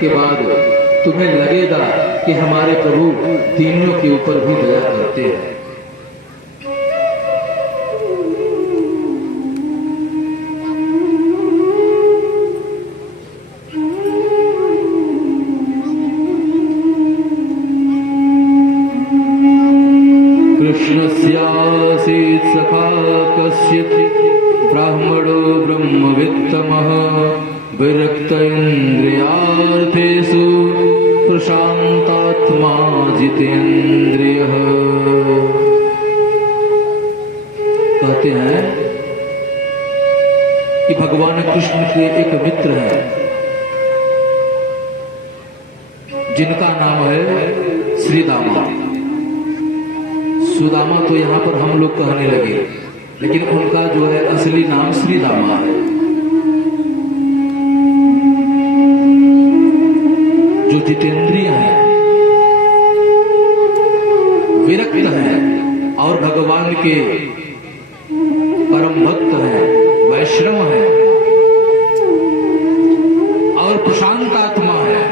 के बाद तुम्हें लगेगा कि हमारे प्रभु दीनियों के ऊपर भी दया करते हैं। कृष्णस्यासीत् सखा कश्चित् ब्राह्मणो ब्रह्मवित्तमः विरक्त इंद्रियार्थेषु प्रशांतात्मा जितेन्द्रियः। कहते हैं कि भगवान कृष्ण के एक मित्र हैं जिनका नाम है श्रीदामा। सुदामा तो यहां पर हम लोग कहने लगे, लेकिन उनका जो है असली नाम श्रीदामा है। जो जितेंद्रिय हैं, विरक्त हैं और भगवान के परम भक्त हैं, वैष्णव हैं और प्रशांत आत्मा है।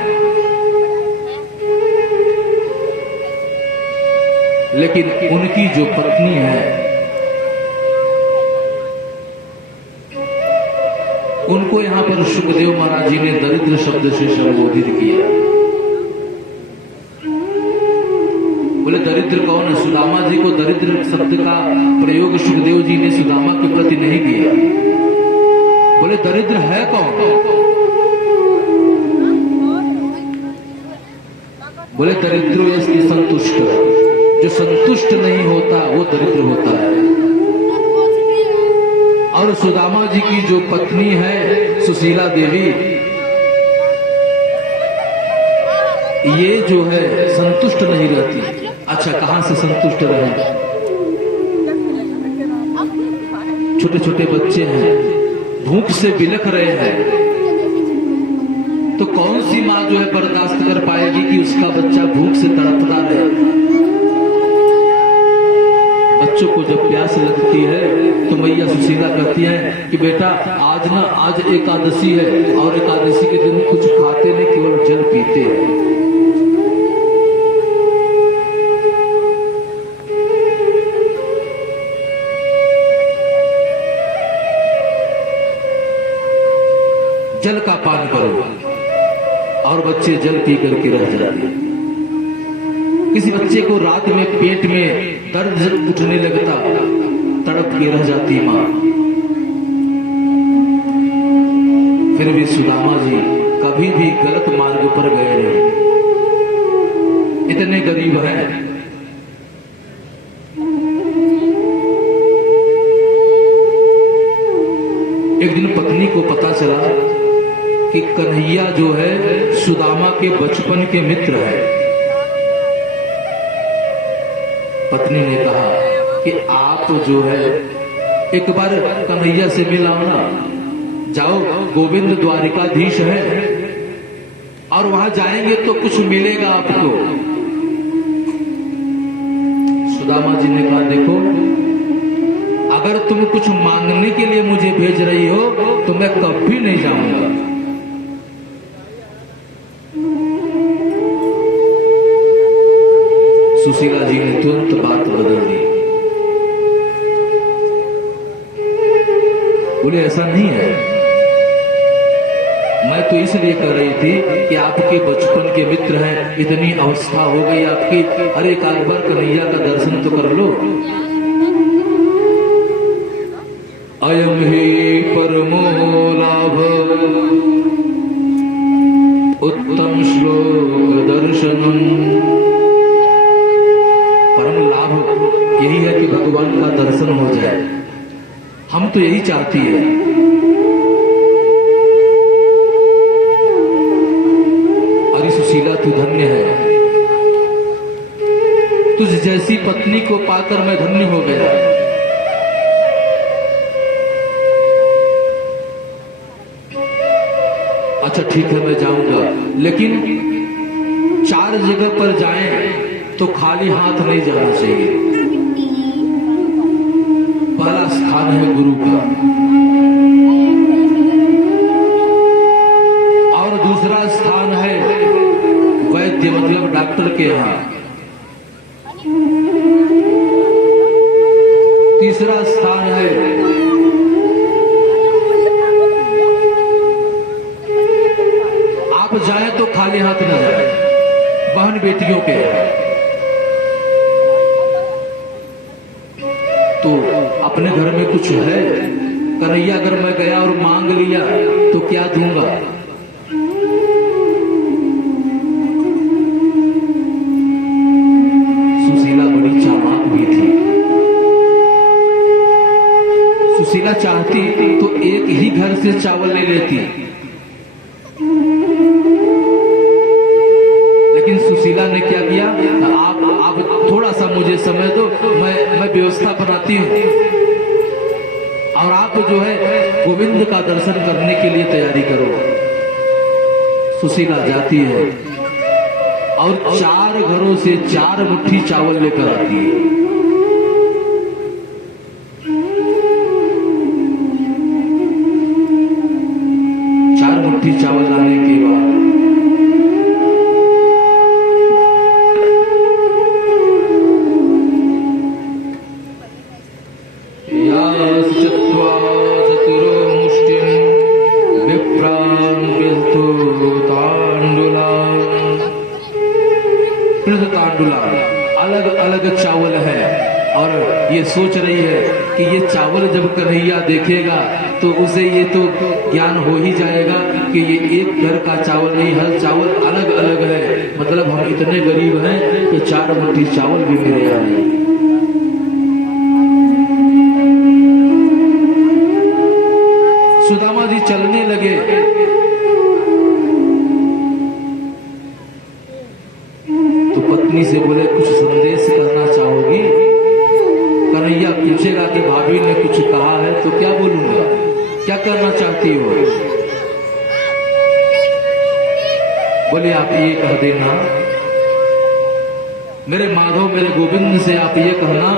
लेकिन उनकी जो पत्नी है, उनको यहां पर सुखदेव महाराज जी ने दरिद्र शब्द से संबोधित किया। बोले दरिद्र कौन है? सुदामा जी को दरिद्र शब्द का प्रयोग सुखदेव जी ने सुदामा के प्रति नहीं किया। बोले दरिद्र है कौन? बोले दरिद्रो यस्ति संतुष्ट, जो संतुष्ट नहीं होता वो दरिद्र होता है। और सुदामा जी की जो पत्नी है सुशीला देवी, ये जो है संतुष्ट नहीं रहती। अच्छा, कहां से संतुष्ट रहे? छोटे छोटे बच्चे हैं, भूख से बिलख रहे हैं, तो कौन सी माँ जो है बर्दाश्त कर पाएगी कि उसका बच्चा भूख से तड़पता रहे? बच्चों को जब प्यास लगती है तो मैया सुशीला कहती है कि बेटा आज एकादशी है और एकादशी के दिन कुछ खाते नहीं, केवल जल पीते हैं। जल का पान करो, और बच्चे जल पी करके रह जाते हैं। किसी बच्चे को रात में पेट में दर्द उठने लगता, तड़प के रह जाती मां। फिर भी सुदामा जी कभी भी गलत मार्ग पर गए नहीं, इतने गरीब हैं। एक दिन पत्नी को पता चला कि कन्हैया जो है सुदामा के बचपन के मित्र है। पत्नी ने कहा कि आप जो है एक बार कन्हैया से मिलाओ ना, जाओ, गोविंद द्वारिकाधीश है और वहां जाएंगे तो कुछ मिलेगा आपको। सुदामा जी ने कहा देखो, अगर तुम कुछ मांगने के लिए मुझे भेज रही हो तो मैं कभी नहीं जाऊंगा। सुशीला जी ने तुरंत बात बदल दी। बोले ऐसा नहीं है, मैं तो इसलिए कर रही थी कि आपके बचपन के मित्र हैं, इतनी अवस्था हो गई आपकी, अरे एक बार कन्हैया का दर्शन तो कर लो। अयम ही परमो लाभ उत्तम श्लोक दर्शनम। परम लाभ यही है कि भगवान का दर्शन हो जाए, हम तो यही चाहती है। अरे सुशीला तू धन्य है, तुझ जैसी पत्नी को पाकर मैं धन्य हो गया। अच्छा ठीक है, मैं जाऊंगा, लेकिन 4 जगह पर जाएं तो खाली हाथ नहीं जाना चाहिए। पहला स्थान है गुरु का, और दूसरा स्थान है डॉक्टर के यहाँ। तीसरा स्थान है आप जाए तो खाली हाथ न जाए, बहन बेटियों के यहाँ। तो अपने घर में कुछ है कन्हैया, अगर मैं गया और मांग लिया तो क्या दूंगा? सुशीला बड़ी चालाक भी थी। सुशीला चाहती तो एक ही घर से चावल ले लेती, लेकिन सुशीला ने क्या किया, आप थोड़ा सा मुझे समय दो, मैं व्यवस्था बनाती हूँ और आप जो है गोविंद का दर्शन करने के लिए तैयारी करो। सुशीला जाती है और 4 घरों से 4 मुट्ठी चावल लेकर आती है। चावल लाने के बाद चत्वा चतुरो मुष्टिं विप्रां तांडुला अलग अलग चावल है और ये सोच रही है कि ये चावल जब कन्हैया देखेगा तो उसे ये तो ज्ञान हो ही जाएगा कि ये एक घर का चावल नहीं, हर चावल अलग अलग है। मतलब हम इतने गरीब हैं कि 4 मुट्ठी चावल भी मेरे यहाँ नहीं। सुदामा जी चलने लगे तो पत्नी से बोले कुछ संदेश करना चाहोगी? कन्हैया पूछेगा कि भाभी ने कुछ कहा है तो क्या बोलूंगा, क्या करना चाहती हो? बोले आप ये कह देना मेरे माधव मेरे गोविंद से, आप ये कहना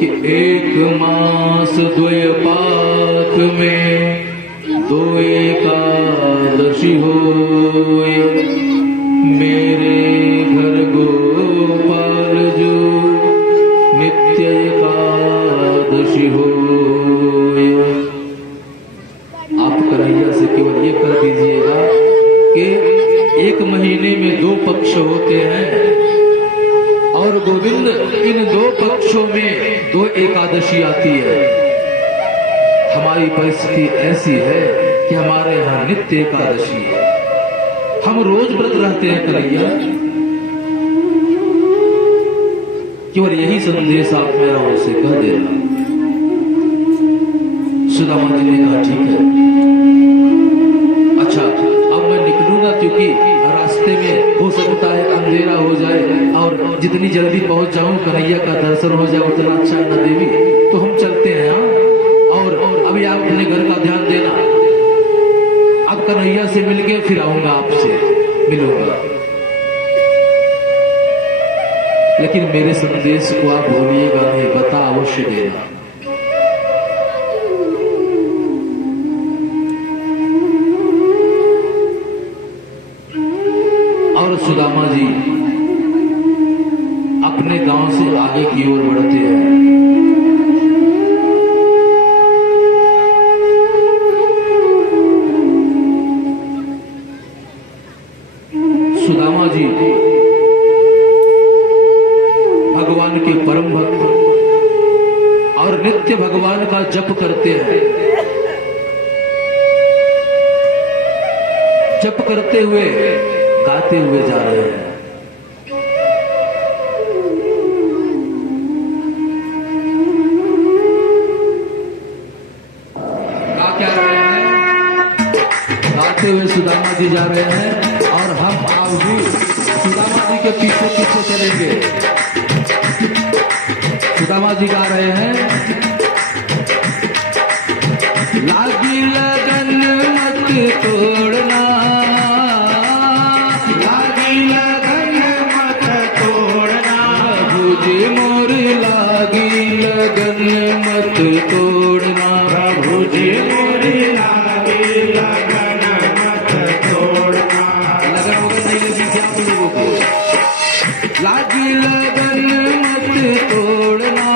कि 1 मास 2 पात में 2 एकादशी होए, मेरे घर गोपाल जो नित्य एकादशी होए। आप कन्हैया से केवल ये कर दीजिएगा कि 1 महीने में 2 पक्ष होते हैं और गोविंद इन 2 पक्षों में 2 एकादशी आती है। हमारी परिस्थिति ऐसी है कि हमारे यहाँ नित्य एकादशी है, हम रोज व्रत रहते हैं कन्हैया। केवल यही संदेश आप मेरा उसे कह देना। सुदामा जी ने कहा ठीक है, अच्छा अब मैं निकलूंगा क्योंकि रास्ते में हो सकता है अंधेरा हो जाए और जितनी जल्दी पहुंच जाऊं कन्हैया का दर्शन हो जाए उतना अच्छा है ना देवी, तो हम चलते हैं। हाँ, और अभी आप अपने घर का ध्यान देना, अब कन्हैया से मिलके फिर आऊंगा, आपसे मिलूंगा, लेकिन मेरे संदेश को आप भूलिएगा नहीं, बता अवश्य देना। और सुदामा जी अपने गांव से आगे की ओर बढ़ते हैं। सुदामा जी भगवान के परम भक्त और नित्य भगवान का जप करते हैं। जप करते हुए गाते हुए जा रहे हैं। गा क्या रहे हैं? गाते हुए सुदामा जी जा रहे हैं और हम आप भी सुदामा जी के पीछे पीछे चलेंगे। सुदामा जी गा रहे हैं, लागी लगन मत तोड़ना, लागी लगन मत तोड़ना, प्रभु जी मोर लागी लगन मत तोड़ना, प्रभु जी मोर लागी लगन मत तोड़ना। लगन वगन नहीं लगी क्या आप लोगों को? लगन मत तोड़ना,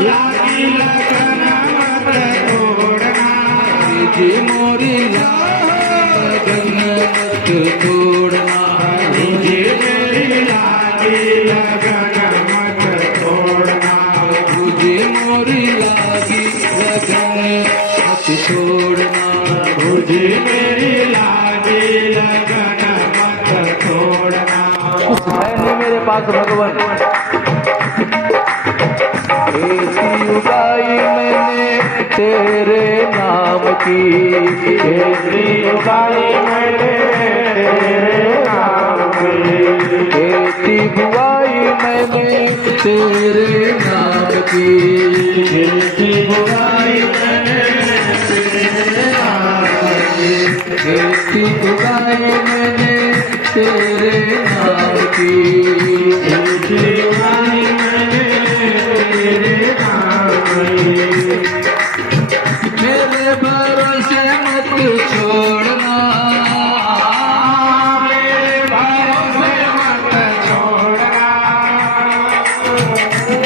लागी लगन मत तोड़ना, जी मोरी लगन मत तोड़ना, मुझे मेरी लागी लगन मत तोड़ना, मुझे मोरी लागी लगन मत छोड़ना, मुझे मेरी लागी लगन मत तोड़ना। कुछ है नहीं मेरे पास भगवान, खेती उगाई मैंने तेरे नाम की, खेती उगाई मैंने तेरे नाम की, खेती बुआई मैंने तेरे नाम की, खेती बुआई मैंने तेरे नाम की, खेती उगाई मैंने तेरे नाम की, खेती बुआई मैंने तेरे नाम की। मेरे भरोसे मत छोड़ना, मेरे भरोसे मत छोड़ना,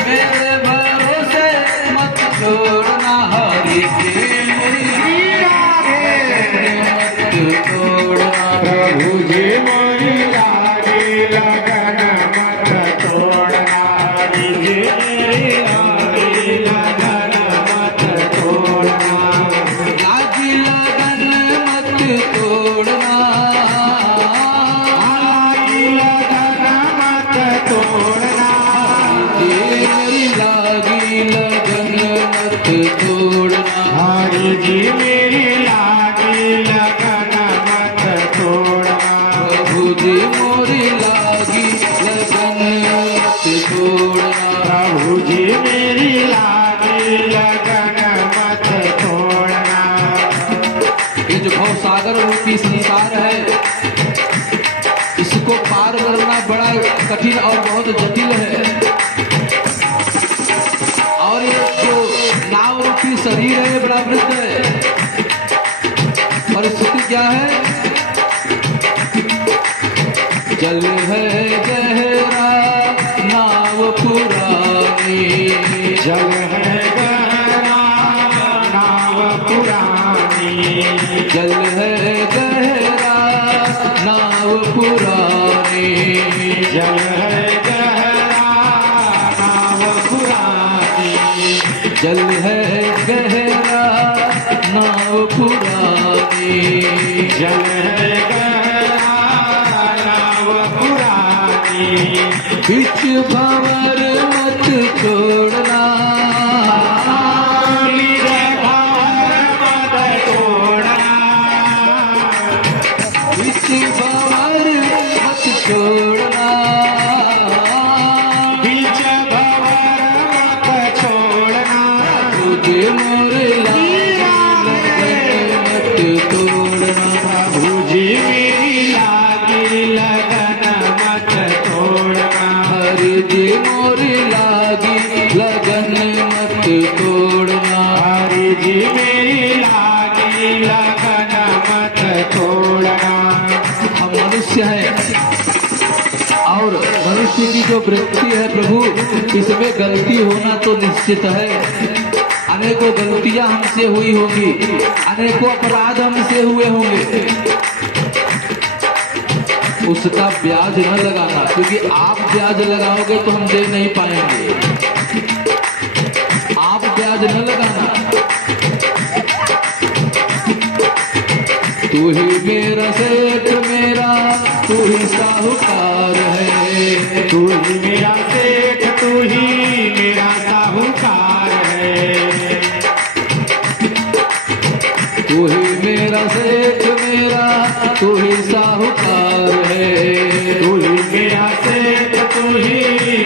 मेरे भरोसे मत छोड़ना, हरि के मत छोड़ना, प्रभु जी मोरी लागी लगन मत तोड़ना, जी मेरी लागी लगन मत तोड़ना, लागी लगन मत तोड़ना, लागी लगन मत तोड़ना, ये मेरी लागी लगन मत तोड़ना, हरि जी मेरी लागी लगन मत तोड़ना, प्रभु जी मोरी लागी लगन मत तोड़ना, प्रभु जी मेरी लागी लगन मत तोड़ना। ये जो भव सागर रूपी संसार है, इसको पार करना बड़ा कठिन और बहुत जटिल है। और ये जो नाव रूपी शरीर है, बड़ा वृद्ध है। परिस्थिति क्या है? जल है गहरा नाव पुरानी, जल है गहरा नाव पुरानी, जल है गहरा नाव पुरानी, जल है गहरा नाव पुरानी, जल है गहरा नाव पुरानी, जल है गहरा नाव पुरानी, बीच भंवर मत छोड़ना, मत तोड़ना, बीच भंवर मत छोड़ना, बीच भंवर मत छोड़ना, तुझे मोरे लगन मत तोड़ना, प्रभु जी मेरी लागी लगन मत तोड़ना, हरि जी मोरी लागी लगन मत तोड़ना, हरि जी मेरी लागी लगन मत तोड़ना। हम मनुष्य हैं और मनुष्य की जो वृत्ति है प्रभु, इसमें गलती होना तो निश्चित है। अनेकों गलतियां हमसे हुई होंगी, अनेकों अपराध हमसे हुए होंगे। उसका ब्याज न लगाना, क्योंकि आप ब्याज लगाओगे तो हम दे नहीं पाएंगे। आप ब्याज न लगाना। तू ही मेरा सेठ मेरा, तू ही साहूकार है, तू ही मेरा सेठ, तू ही मेरा साहूकार है, तू ही मेरा सेठ मेरा, तू ही साहूकार है, तू ही मेरा सेठ, तू ही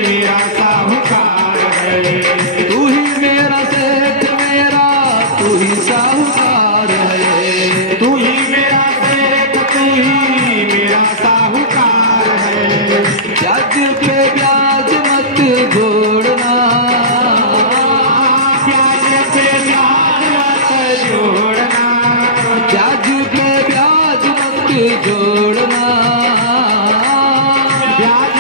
मेरा साहूकार है, तू ही मेरा सेठ मेरा, तू ही साहूकार है, तू ही मेरा सेठ, तू ही मेरा साहूकार है, ब्याज पे ब्याज मत जोड़ना, ब्याज पे ब्याज मत जोड़ना, ब्याज पे ब्याज मत जोड़ना, ब्याज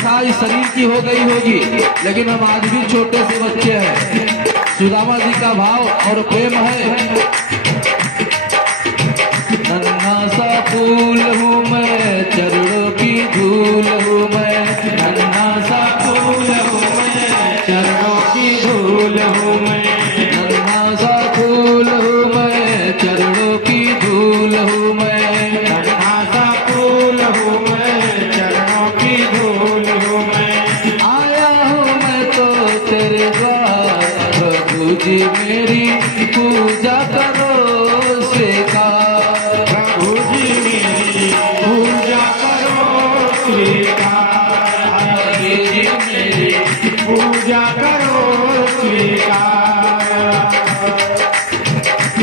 अवस्था इस शरीर की हो गई होगी, लेकिन हम आज भी छोटे से बच्चे हैं। सुदामा जी का भाव और प्रेम है। नन्हा सा फूल हूँ मैं, चरणों की धूल हूँ मैं, नन्हा सा फूल हूँ मैं, चरणों की धूल हूँ मैं, नन्हा सा फूल हूँ मैं, चरणों की धूल हूँ मैं। नन्हा सा फूल हूँ मैं, चरणों की धूल हूँ मैं। आया हूँ मैं तो तेरे द्वार, प्रभु जी मेरी पूजा करो स्वीकार। प्रभु जी मेरी पूजा करो स्वीकार, हरि जी मेरी पूजा करो स्वीकार।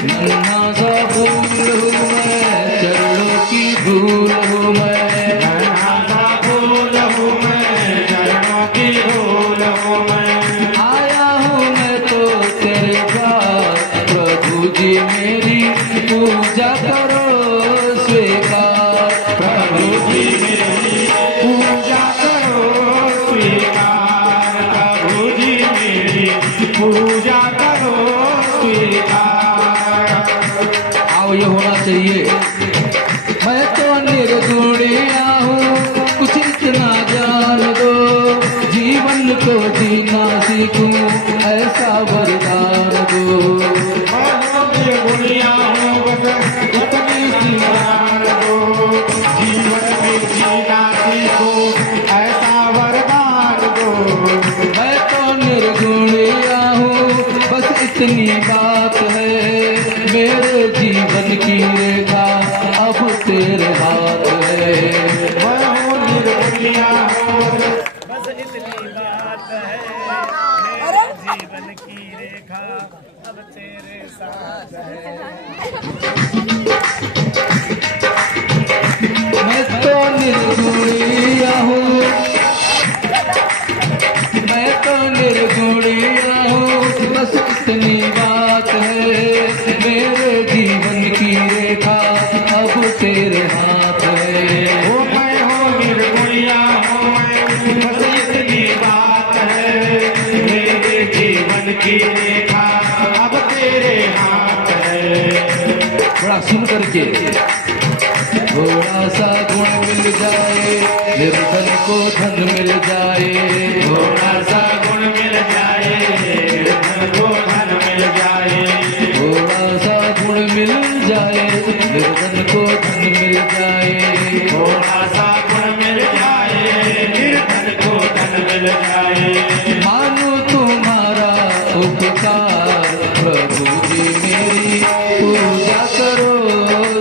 नन्हा सा फूल हूँ मैं, चरणों की धूल हूँ मैं। नन्हा सा फूल हूँ मैं, चरणों की धूल हूँ मैं। आया हूँ मैं तो तेरे पास, प्रभु जी मेरी पूजा करो स्वीकार। प्रभु जी मेरी पूजा करो स्वीकार, प्रभु जी मेरी पूजा करो स्वीकार। आओ ये होना चाहिए। मैं तो निर्गुणिया हूँ, कुछ इतना जान दो, जीवन को जीना सीखूं ऐसा वरदान दो। मैं गुड़िया हूँ बस इतनी सी जान दो, जीवन में जीना सीखो ऐसा वरदान दो। मैं तो निर्गुणिया हूँ, बस इतनी बात है, मेरे जीवन की रेखा अब तेरे हाथ है। मैं हूँ निर्गुणिया हूँ, बस इतनी बात है, मेरे जीवन की रेखा अब तेरे साथ है। मैं तो निर्गुणिया हूँ, मैं तो निर्गुणिया हूँ, बस इतनी बात है, मेरे जीवन की रेखा अब तेरे हाथ है। ओ मैं हूँ निर्गुणिया हूँ मैं, बस इतनी बात है, मेरे जीवन की रेखा अब तेरे हाथ है। बड़ा सुन करके थोड़ा सा गुण मिल जाए, निर्धन को धन मिल जाए। थोड़ा सा गुण मिल जाए, निर्धन को धन मिल जाए। थोड़ा सा गुण मिल जाए, निर्धन को धन मिल जाए। थोड़ा सा गुण मिल जाए, निर्धन को धन मिल जाए। मानो तुम्हारा उपकार, प्रभु जी मेरी पूजा करो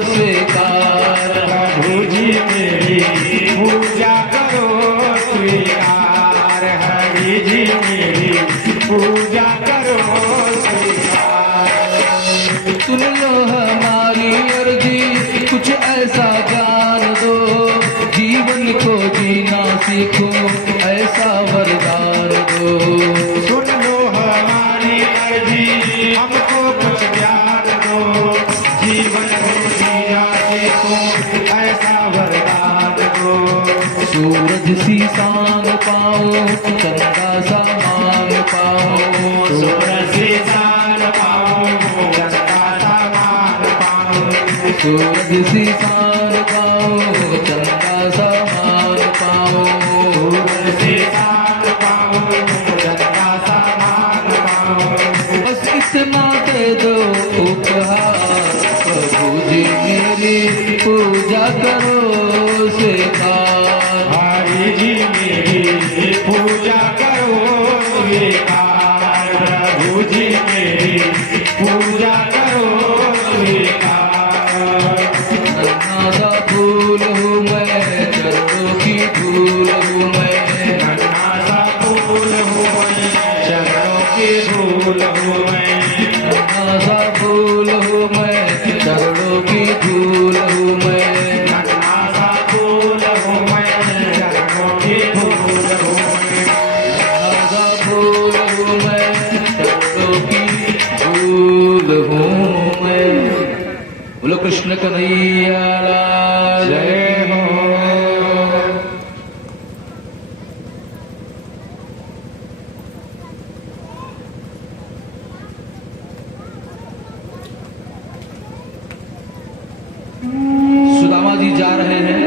स्वीकार। प्रभु जी मेरी पूजा करो स्वीकार, हरि जी मेरी पूजा करो स्वीकार। सुन लो हमारी अर्जी, कुछ ऐसा ज्ञान दो, जीवन को जीना सीखो ऐसा वरदान दो। सुन लो हमारी अर्जी, हमको कुछ ज्ञान दो, जीवन में जीना सीखो ऐसा वरदान दो। सूरज सी शान पाओ, चंदा सा मान पाओ। सूरज से शान पाओ, चंदा सा मान पाओ। सूरज सी शान पाओ, चंदा सा मान पाओ। सूरज से शान पाओ, चंदा सा मान पाओ। बस इतना दे दो उपहार, प्रभु जी मेरी पूजा करो स्वीकार। हरि जी मेरी पूजा करो स्वीकार, प्रभु जी मेरी पूजा करो स्वीकार। नन्हा सा फूल हूँ मैं, चरणों की धूल हूँ मैं। नन्हा सा फूल हूँ मैं, चरणों की धूल हूँ मैं। नन्हा सा फूल हूँ मैं, चरणों की धूल हूँ मैं। नन्हा सा फूल हूँ मैं, चरणों की धूल हूँ मैं। नन्हा सा फूल हूँ मैं, चरणों की धूल हूँ मैं। बोलो कृष्ण कन्हैया लाल जय हो। जी जा रहे हैं।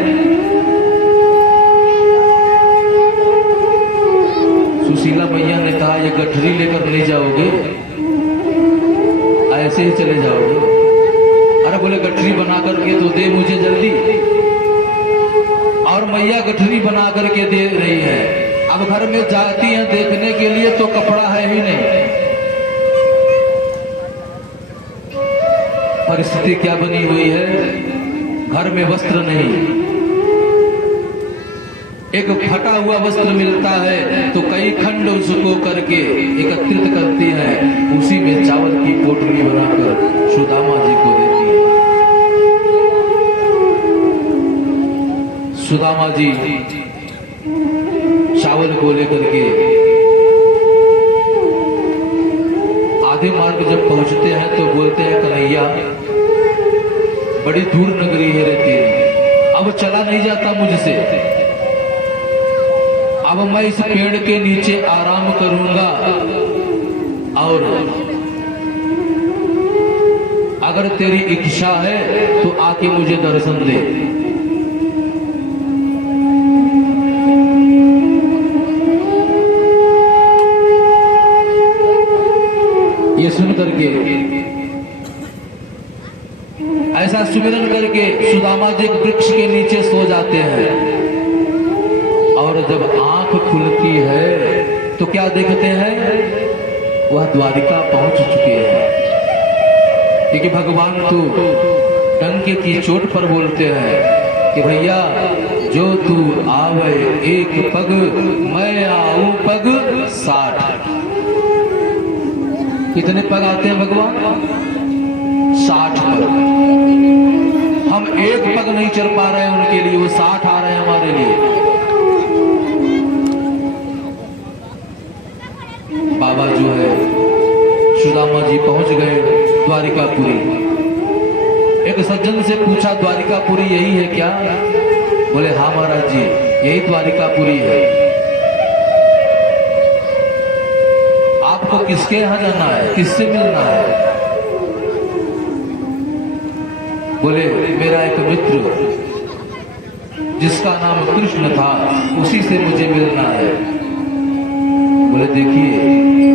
सुशीला मैया ने कहा, ये गठरी लेकर नहीं जाओगे, ऐसे ही चले जाओगे? अरे बोले गठरी बना करके तो दे मुझे जल्दी। और मैया गठरी बना करके दे रही है। अब घर में जाती हैं देखने के लिए तो कपड़ा है ही नहीं। परिस्थिति क्या बनी हुई है, घर में वस्त्र नहीं। एक फटा हुआ वस्त्र मिलता है तो कई खंड उसको करके एकत्रित करती है, उसी में चावल की पोटली बनाकर सुदामा जी को देती है। सुदामा जी चावल को लेकर के आधे मार्ग जब पहुंचते हैं तो बोलते हैं, कन्हैया बड़ी दूर नगरी है रहती है, अब चला नहीं जाता मुझसे, अब मैं इस पेड़ के नीचे आराम करूंगा और अगर तेरी इच्छा है तो आके मुझे दर्शन दे। ये सुन करके ऐसा सुमिरन करके सुदामा जी वृक्ष के नीचे सो जाते हैं। और जब आंख खुलती है तो क्या देखते हैं, वह द्वारिका पहुंच चुके हैं। क्योंकि भगवान तो डंके की चोट पर बोलते हैं कि भैया जो तू आवे एक पग, मैं आऊं पग 60। कितने पग आते हैं भगवान? 60 पग। हम एक पग नहीं चल पा रहे हैं उनके लिए, वो 60 आ रहे हैं हमारे लिए। बाबा जो है सुदामा जी पहुंच गए द्वारिकापुरी। एक सज्जन से पूछा, द्वारिकापुरी यही है क्या? बोले हाँ महाराज जी, यही द्वारिकापुरी है। आपको किसके यहां जाना है, किससे मिलना है? बोले मेरा एक मित्र जिसका नाम कृष्ण था, उसी से मुझे मिलना है। बोले देखिए,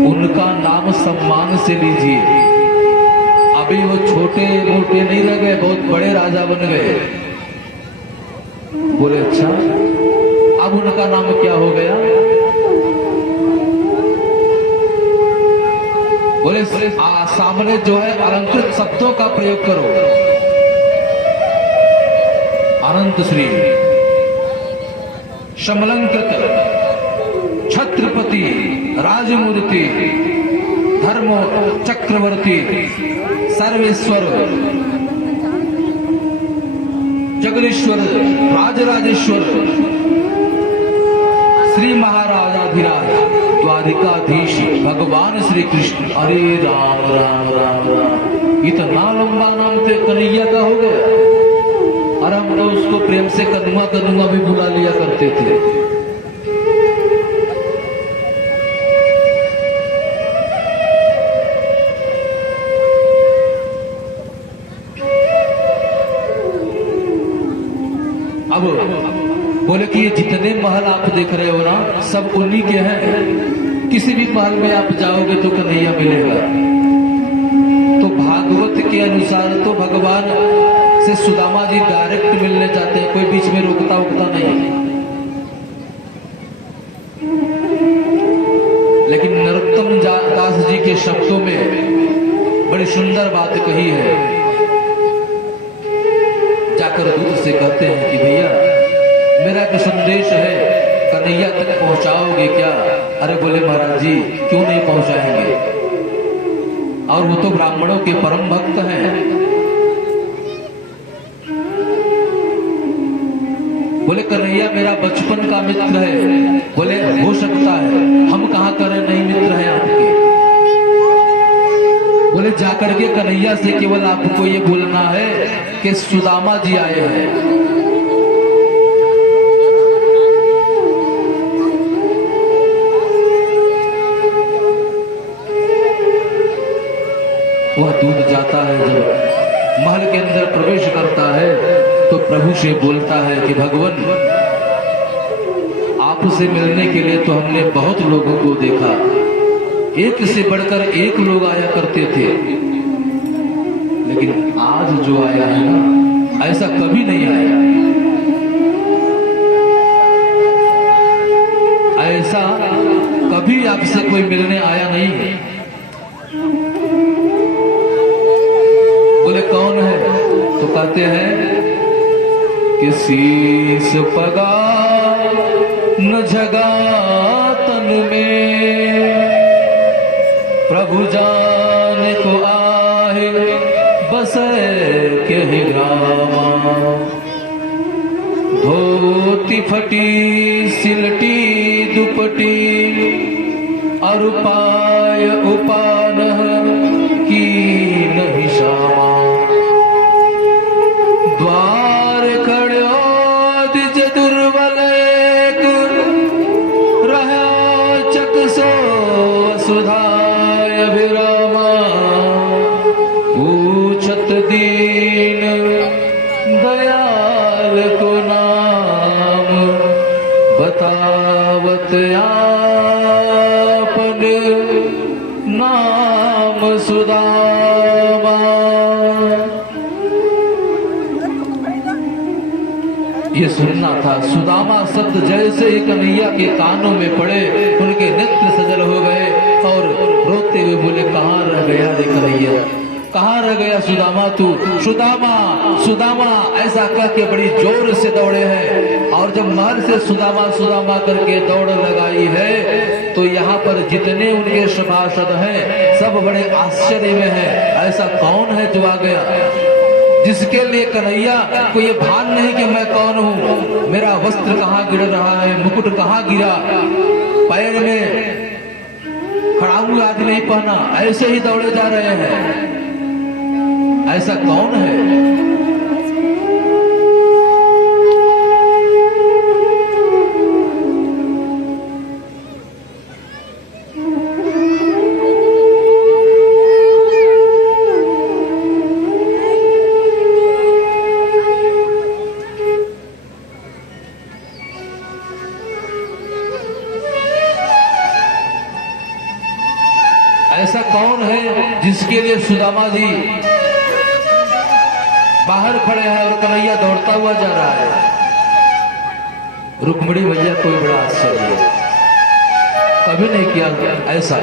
उनका नाम सम्मान से लीजिए, अभी वो छोटे मोटे नहीं रह गए, बहुत बड़े राजा बन गए। बोले अच्छा, अब उनका नाम क्या हो गया? बोले सामने जो है अलंकृत शब्दों का प्रयोग करो। अनंत श्री समलंकृत छत्रपति राजमूर्ति धर्मो चक्रवर्ती सर्वेश्वर जगदीश्वर राजराजेश्वर श्री महाराजाधिराज द्वारिकाधीश भगवान श्री कृष्ण। अरे राम राम राम राम, इतना लंबा नाम तो कन्हैया का हो गया। और हम तो उसको प्रेम से कनुआ कनुआ भी बुला लिया करते थे। अब बोले कि ये जितने महल आप देख रहे हो ना, सब उन्हीं के हैं। किसी भी महल में आप जाओगे तो कन्हैया मिलेगा। तो भागवत के अनुसार तो भगवान से सुदामा जी डायरेक्ट मिलने जाते हैं, कोई बीच में रोकता वोकता नहीं। लेकिन नरोत्तम दास जी के शब्दों में बड़ी सुंदर बात कही है। जाकर दूत से कहते हैं कि भैया मेरा एक संदेश है, कन्हैया तक पहुंचाओगे क्या? अरे बोले महाराज जी क्यों नहीं पहुंचाएंगे, और वो तो ब्राह्मणों के परम भक्त हैं। बोले कन्हैया मेरा बचपन का मित्र है। बोले हो सकता है, हम कहां करें नहीं मित्र हैं आपके। बोले जाकर के कन्हैया से केवल आपको ये बोलना है कि सुदामा जी आए हैं। वह दूध जाता है, जब महल के अंदर प्रवेश करता है तो प्रभु से बोलता है कि भगवान, आपसे मिलने के लिए तो हमने बहुत लोगों को देखा, एक से बढ़कर एक लोग आया करते थे, लेकिन आज जो आया है ना, ऐसा कभी नहीं आया। ऐसा कभी आपसे कोई मिलने आया नहीं है। बोले कौन है? तो कहते हैं कि शीस पगा न जगा तन में, प्रभु जान को आहे बसे के ही ग्रामा, धोती फटी सिलटी दुपटी और पाय उपान की नहीं शामा, द्वार खड़ो दिज दुर्बल एक, रहो चक सो सुधाय विरामा, पूछत दीन दयाल को नाम, बतावत आपन नाम सुदामा। ये सुनना था। सुदामा शब्द जैसे ही कन्हैया के कानों में पड़े, उनके नेत्र सजल हो गए और रोते हुए बोले, कहाँ रह गया रे कन्हैया, कहाँ रह गया सुदामा तू? सुदामा सुदामा ऐसा कह के बड़ी जोर से दौड़े हैं। और जब महल से सुदामा सुदामा करके दौड़ लगाई है, तो यहाँ पर जितने उनके सभासद हैं सब बड़े आश्चर्य में हैं। ऐसा कौन है जो आ गया, जिसके लिए कन्हैया को ये भान नहीं कि मैं कौन हूँ, मेरा वस्त्र कहाँ गिर रहा है, मुकुट कहाँ गिरा, पैर में खड़ाऊ आदि नहीं पहना, ऐसे ही दौड़े जा रहे हैं। ऐसा कौन है? ऐसा कौन है जिसके लिए सुदामा जी बाहर खड़े हैं और कन्हैया दौड़ता हुआ जा रहा है? रुक्मिणी मैया कोई बड़ा आश्चर्य है, कभी नहीं किया ऐसा।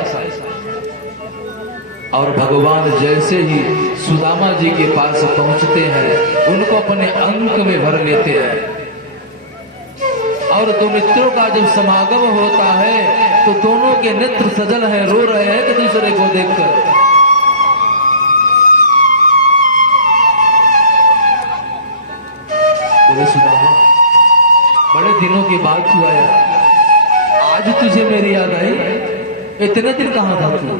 और भगवान जैसे ही सुदामा जी के पास पहुंचते हैं, उनको अपने अंक में भर लेते हैं। और दो मित्रों का जब समागम होता है तो दोनों के नेत्र सजल हैं, रो रहे हैं कि दूसरे को देखकर। बोले सुदामा, बड़े दिनों के बाद तू आया, आज तुझे मेरी याद आई? इतने दिन कहाँ था तू?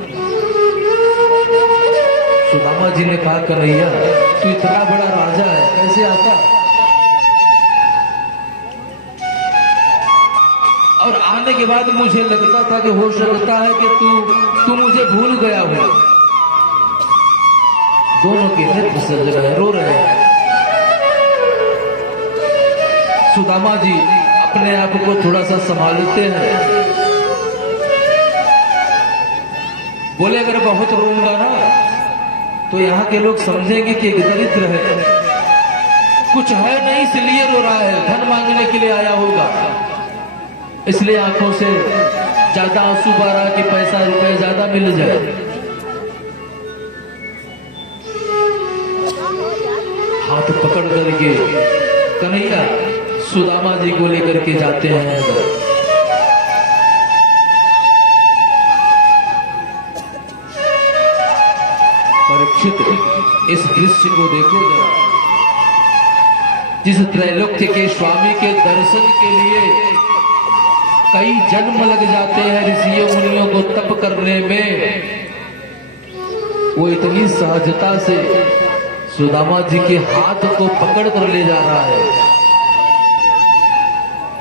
सुदामा जी ने कहा, कन्हैया तू इतना बड़ा राजा है, कैसे आता? और आने के बाद मुझे लगता था कि हो सकता है कि तू मुझे भूल गया हो। दोनों के नेत्र सजल हैं, रो रहे हैं। सुदामा जी अपने आप को थोड़ा सा संभालते हैं। बोले, अगर बहुत रोऊंगा ना तो यहाँ के लोग समझेंगे कि एक दरिद्र है, कुछ है नहीं इसलिए रो रहा है, धन मांगने के लिए आया होगा, इसलिए आंखों से ज्यादा आंसू बह रहा कि पैसा रुपए ज्यादा मिल जाए। हाथ पकड़ करके कन्हैया सुदामा जी को लेकर के जाते हैं। परीक्षित, इस दृश्य को देखो जरा। जिस त्रैलोक्य के स्वामी के दर्शन के लिए कई जन्म लग जाते हैं ऋषियों मुनियों को तप करने में, वो इतनी सहजता से सुदामा जी के हाथ को पकड़ कर ले जा रहा है।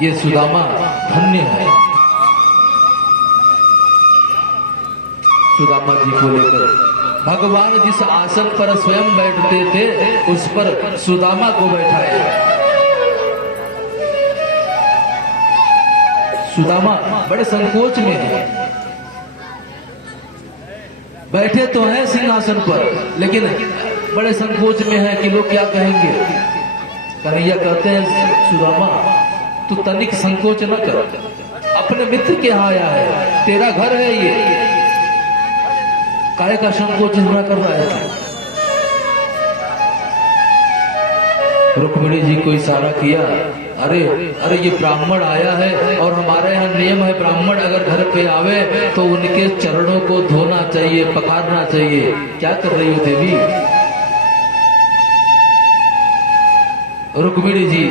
ये सुदामा धन्य है। सुदामा जी को लेकर भगवान जिस आसन पर स्वयं बैठते थे उस पर सुदामा को बैठाया। सुदामा बड़े संकोच में है, बैठे तो हैं सिंहासन पर लेकिन बड़े संकोच में है कि लोग क्या कहेंगे। कन्हैया कहते हैं सुदामा तू तनिक संकोच न कर, अपने मित्र के यहाँ आया है, तेरा घर है ये, काहे का संकोच न कर रहा है। रुक्मिणी जी को इशारा किया, अरे अरे ये ब्राह्मण आया है और हमारे यहाँ नियम है ब्राह्मण अगर घर पे आवे तो उनके चरणों को धोना चाहिए, पखारना चाहिए। क्या कर रही हो देवी? रुक्मिणी जी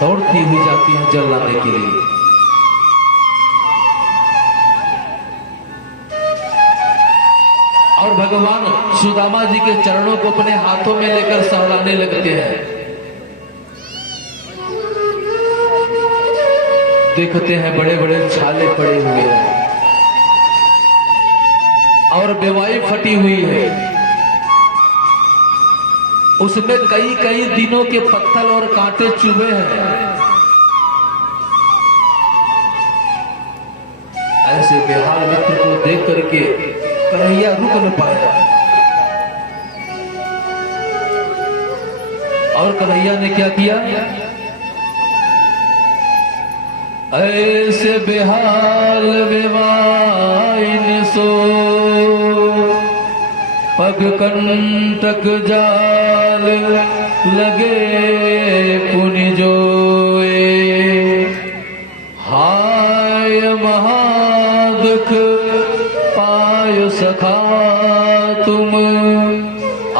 दौड़ती हुई जाती है जल लाने के लिए। और भगवान सुदामा जी के चरणों को अपने हाथों में लेकर सहलाने लगते हैं। देखते हैं बड़े बड़े छाले पड़े हुए हैं और बेवाई फटी हुई है, उसमें कई कई दिनों के पत्थर और कांटे चुभे हैं। ऐसे बेहाल मित्र को देख करके कन्हैया रुक न पाया और कन्हैया ने क्या किया, ऐसे बेहाल बेवाइन सो पग कंटक जाल लगे पुनि जोए, हाय महादुख पाय सखा तुम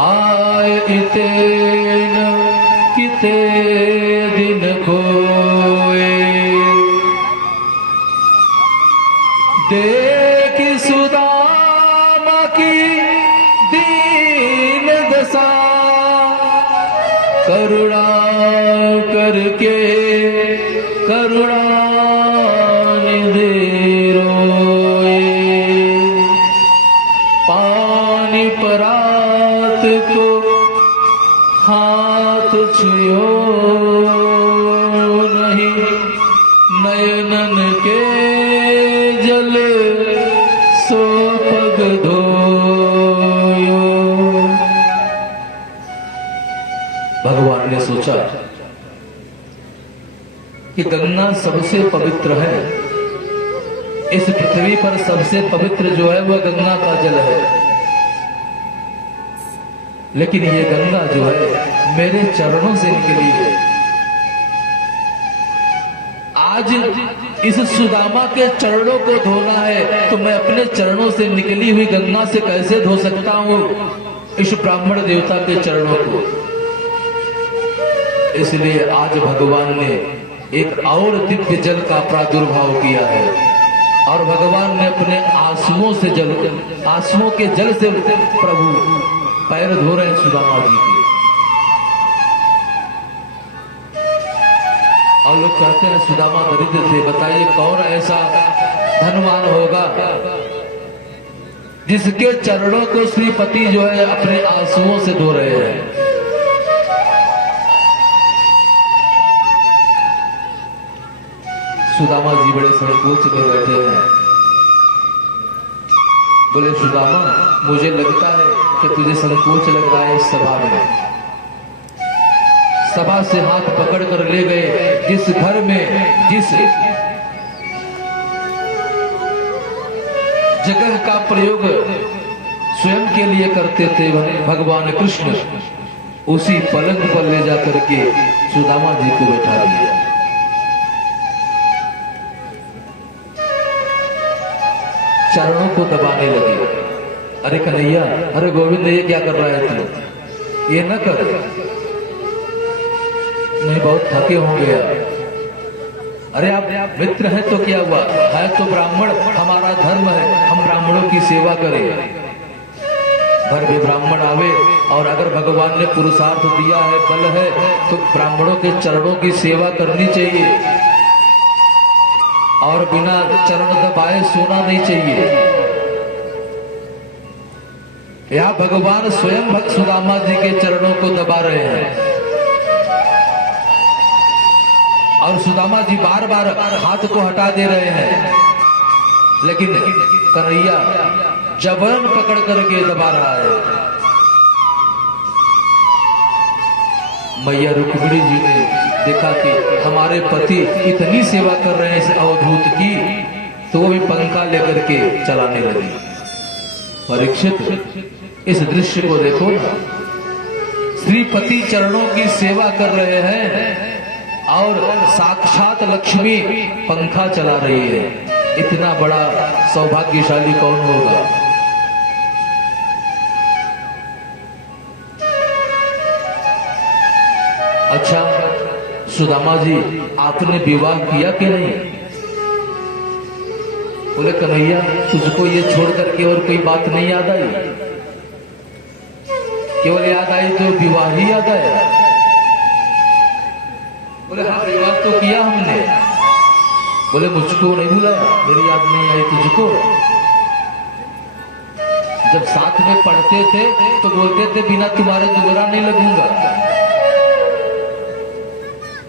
आय इतेन किते दिन खोए, देखी सुदामा की दीन दशा करुणा करके करुणा निधि रोए, पानी परात को हाथ छुयो नहीं, नयनन के जल सो पग धोयो। भगवान ने सोचा कि गंगा सबसे पवित्र है, इस पृथ्वी पर सबसे पवित्र जो है वह गंगा का जल है, लेकिन ये गंगा जो है मेरे चरणों से निकली है। आज इस सुदामा के चरणों को धोना है तो मैं अपने चरणों से निकली हुई गंगा से कैसे धो सकता हूं इस ब्राह्मण देवता के चरणों को। इसलिए आज भगवान ने एक और दिव्य जल का प्रादुर्भाव किया है और भगवान ने अपने आंसुओं से आंसुओं के जल से प्रभु पैर धो रहे हैं सुदामा जी के। और लोग कहते हैं सुदामा दरिद्र थे, बताइए कौन ऐसा धनवान होगा जिसके चरणों को श्रीपति जो है अपने आंसुओं से धो रहे हैं। सुदामा जी बड़े संकोच में बैठे हैं। बोले सुदामा मुझे लगता है कि तुझे संकोच लग रहा है इस सभा में। सभा से हाथ पकड़ कर ले गए, जिस घर में जिस जगह का प्रयोग स्वयं के लिए करते थे भगवान कृष्ण, उसी पलंग पर ले जाकर के सुदामा जी को बैठा दिया। चरणों को दबाने लगे। अरे कन्हैया, अरे गोविंद, ये क्या कर रहा है तू? ये न कर, नहीं बहुत थके होंगे। अरे आप मित्र हैं तो क्या हुआ, है तो ब्राह्मण, हमारा धर्म है हम ब्राह्मणों की सेवा करें। घर में ब्राह्मण आवे और अगर भगवान ने पुरुषार्थ दिया है, बल है, तो ब्राह्मणों के चरणों की सेवा करनी चाहिए और बिना चरण दबाए सोना नहीं चाहिए। यहाँ भगवान स्वयं भक्त सुदामा जी के चरणों को दबा रहे हैं और सुदामा जी बार बार हाथ को हटा दे रहे हैं, लेकिन कन्हैया जबरन पकड़ करके दबा रहा है। मैया रुक्मिणी जी ने देखा कि हमारे पति इतनी सेवा कर रहे हैं इस अवधूत की, तो वो भी पंखा लेकर के चलाने लगी। परीक्षित, इस दृश्य को देखो ना, श्रीपति चरणों की सेवा कर रहे हैं और साक्षात लक्ष्मी पंखा चला रही है। इतना बड़ा सौभाग्यशाली कौन होगा। अच्छा सुदामा जी, आपने विवाह किया कि नहीं? बोले कन्हैया, तुझको ये छोड़ करके और कोई बात नहीं याद आई? केवल याद आई तो विवाह ही याद आया। बोले हाँ, विवाह तो किया हमने। बोले मुझको नहीं बुलाया? मेरी याद नहीं आई तुझको? जब साथ में पढ़ते थे तो बोलते थे बिना तुम्हारे दोबारा नहीं लगूंगा,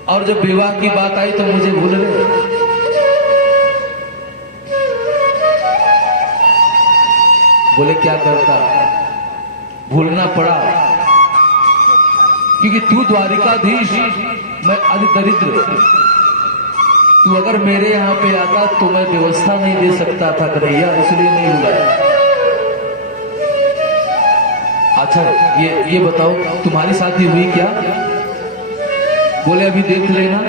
और जब विवाह की बात आई तो मुझे भूल गए। बोले क्या करता, भूलना पड़ा, क्योंकि तू द्वारिकाधीश, मैं अति दरिद्र। तू अगर मेरे यहाँ पे आता तो मैं व्यवस्था नहीं दे सकता था कन्हैया, इसलिए नहीं बुलाया। अच्छा ये बताओ, तुम्हारी शादी हुई क्या? बोले अभी देख लेना।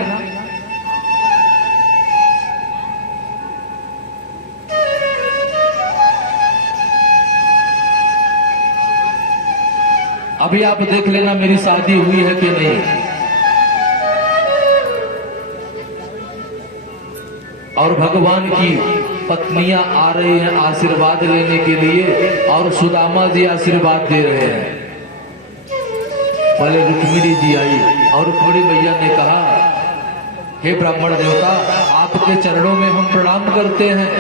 अभी आप देख लेना मेरी शादी हुई है कि नहीं। और भगवान की पत्नियां आ रही हैं आशीर्वाद लेने के लिए, और सुदामा जी आशीर्वाद दे रहे हैं। पहले रुक्मिणी जी आई और रुक्मिणी मैया ने कहा, हे ब्राह्मण देवता, आपके चरणों में हम प्रणाम करते हैं।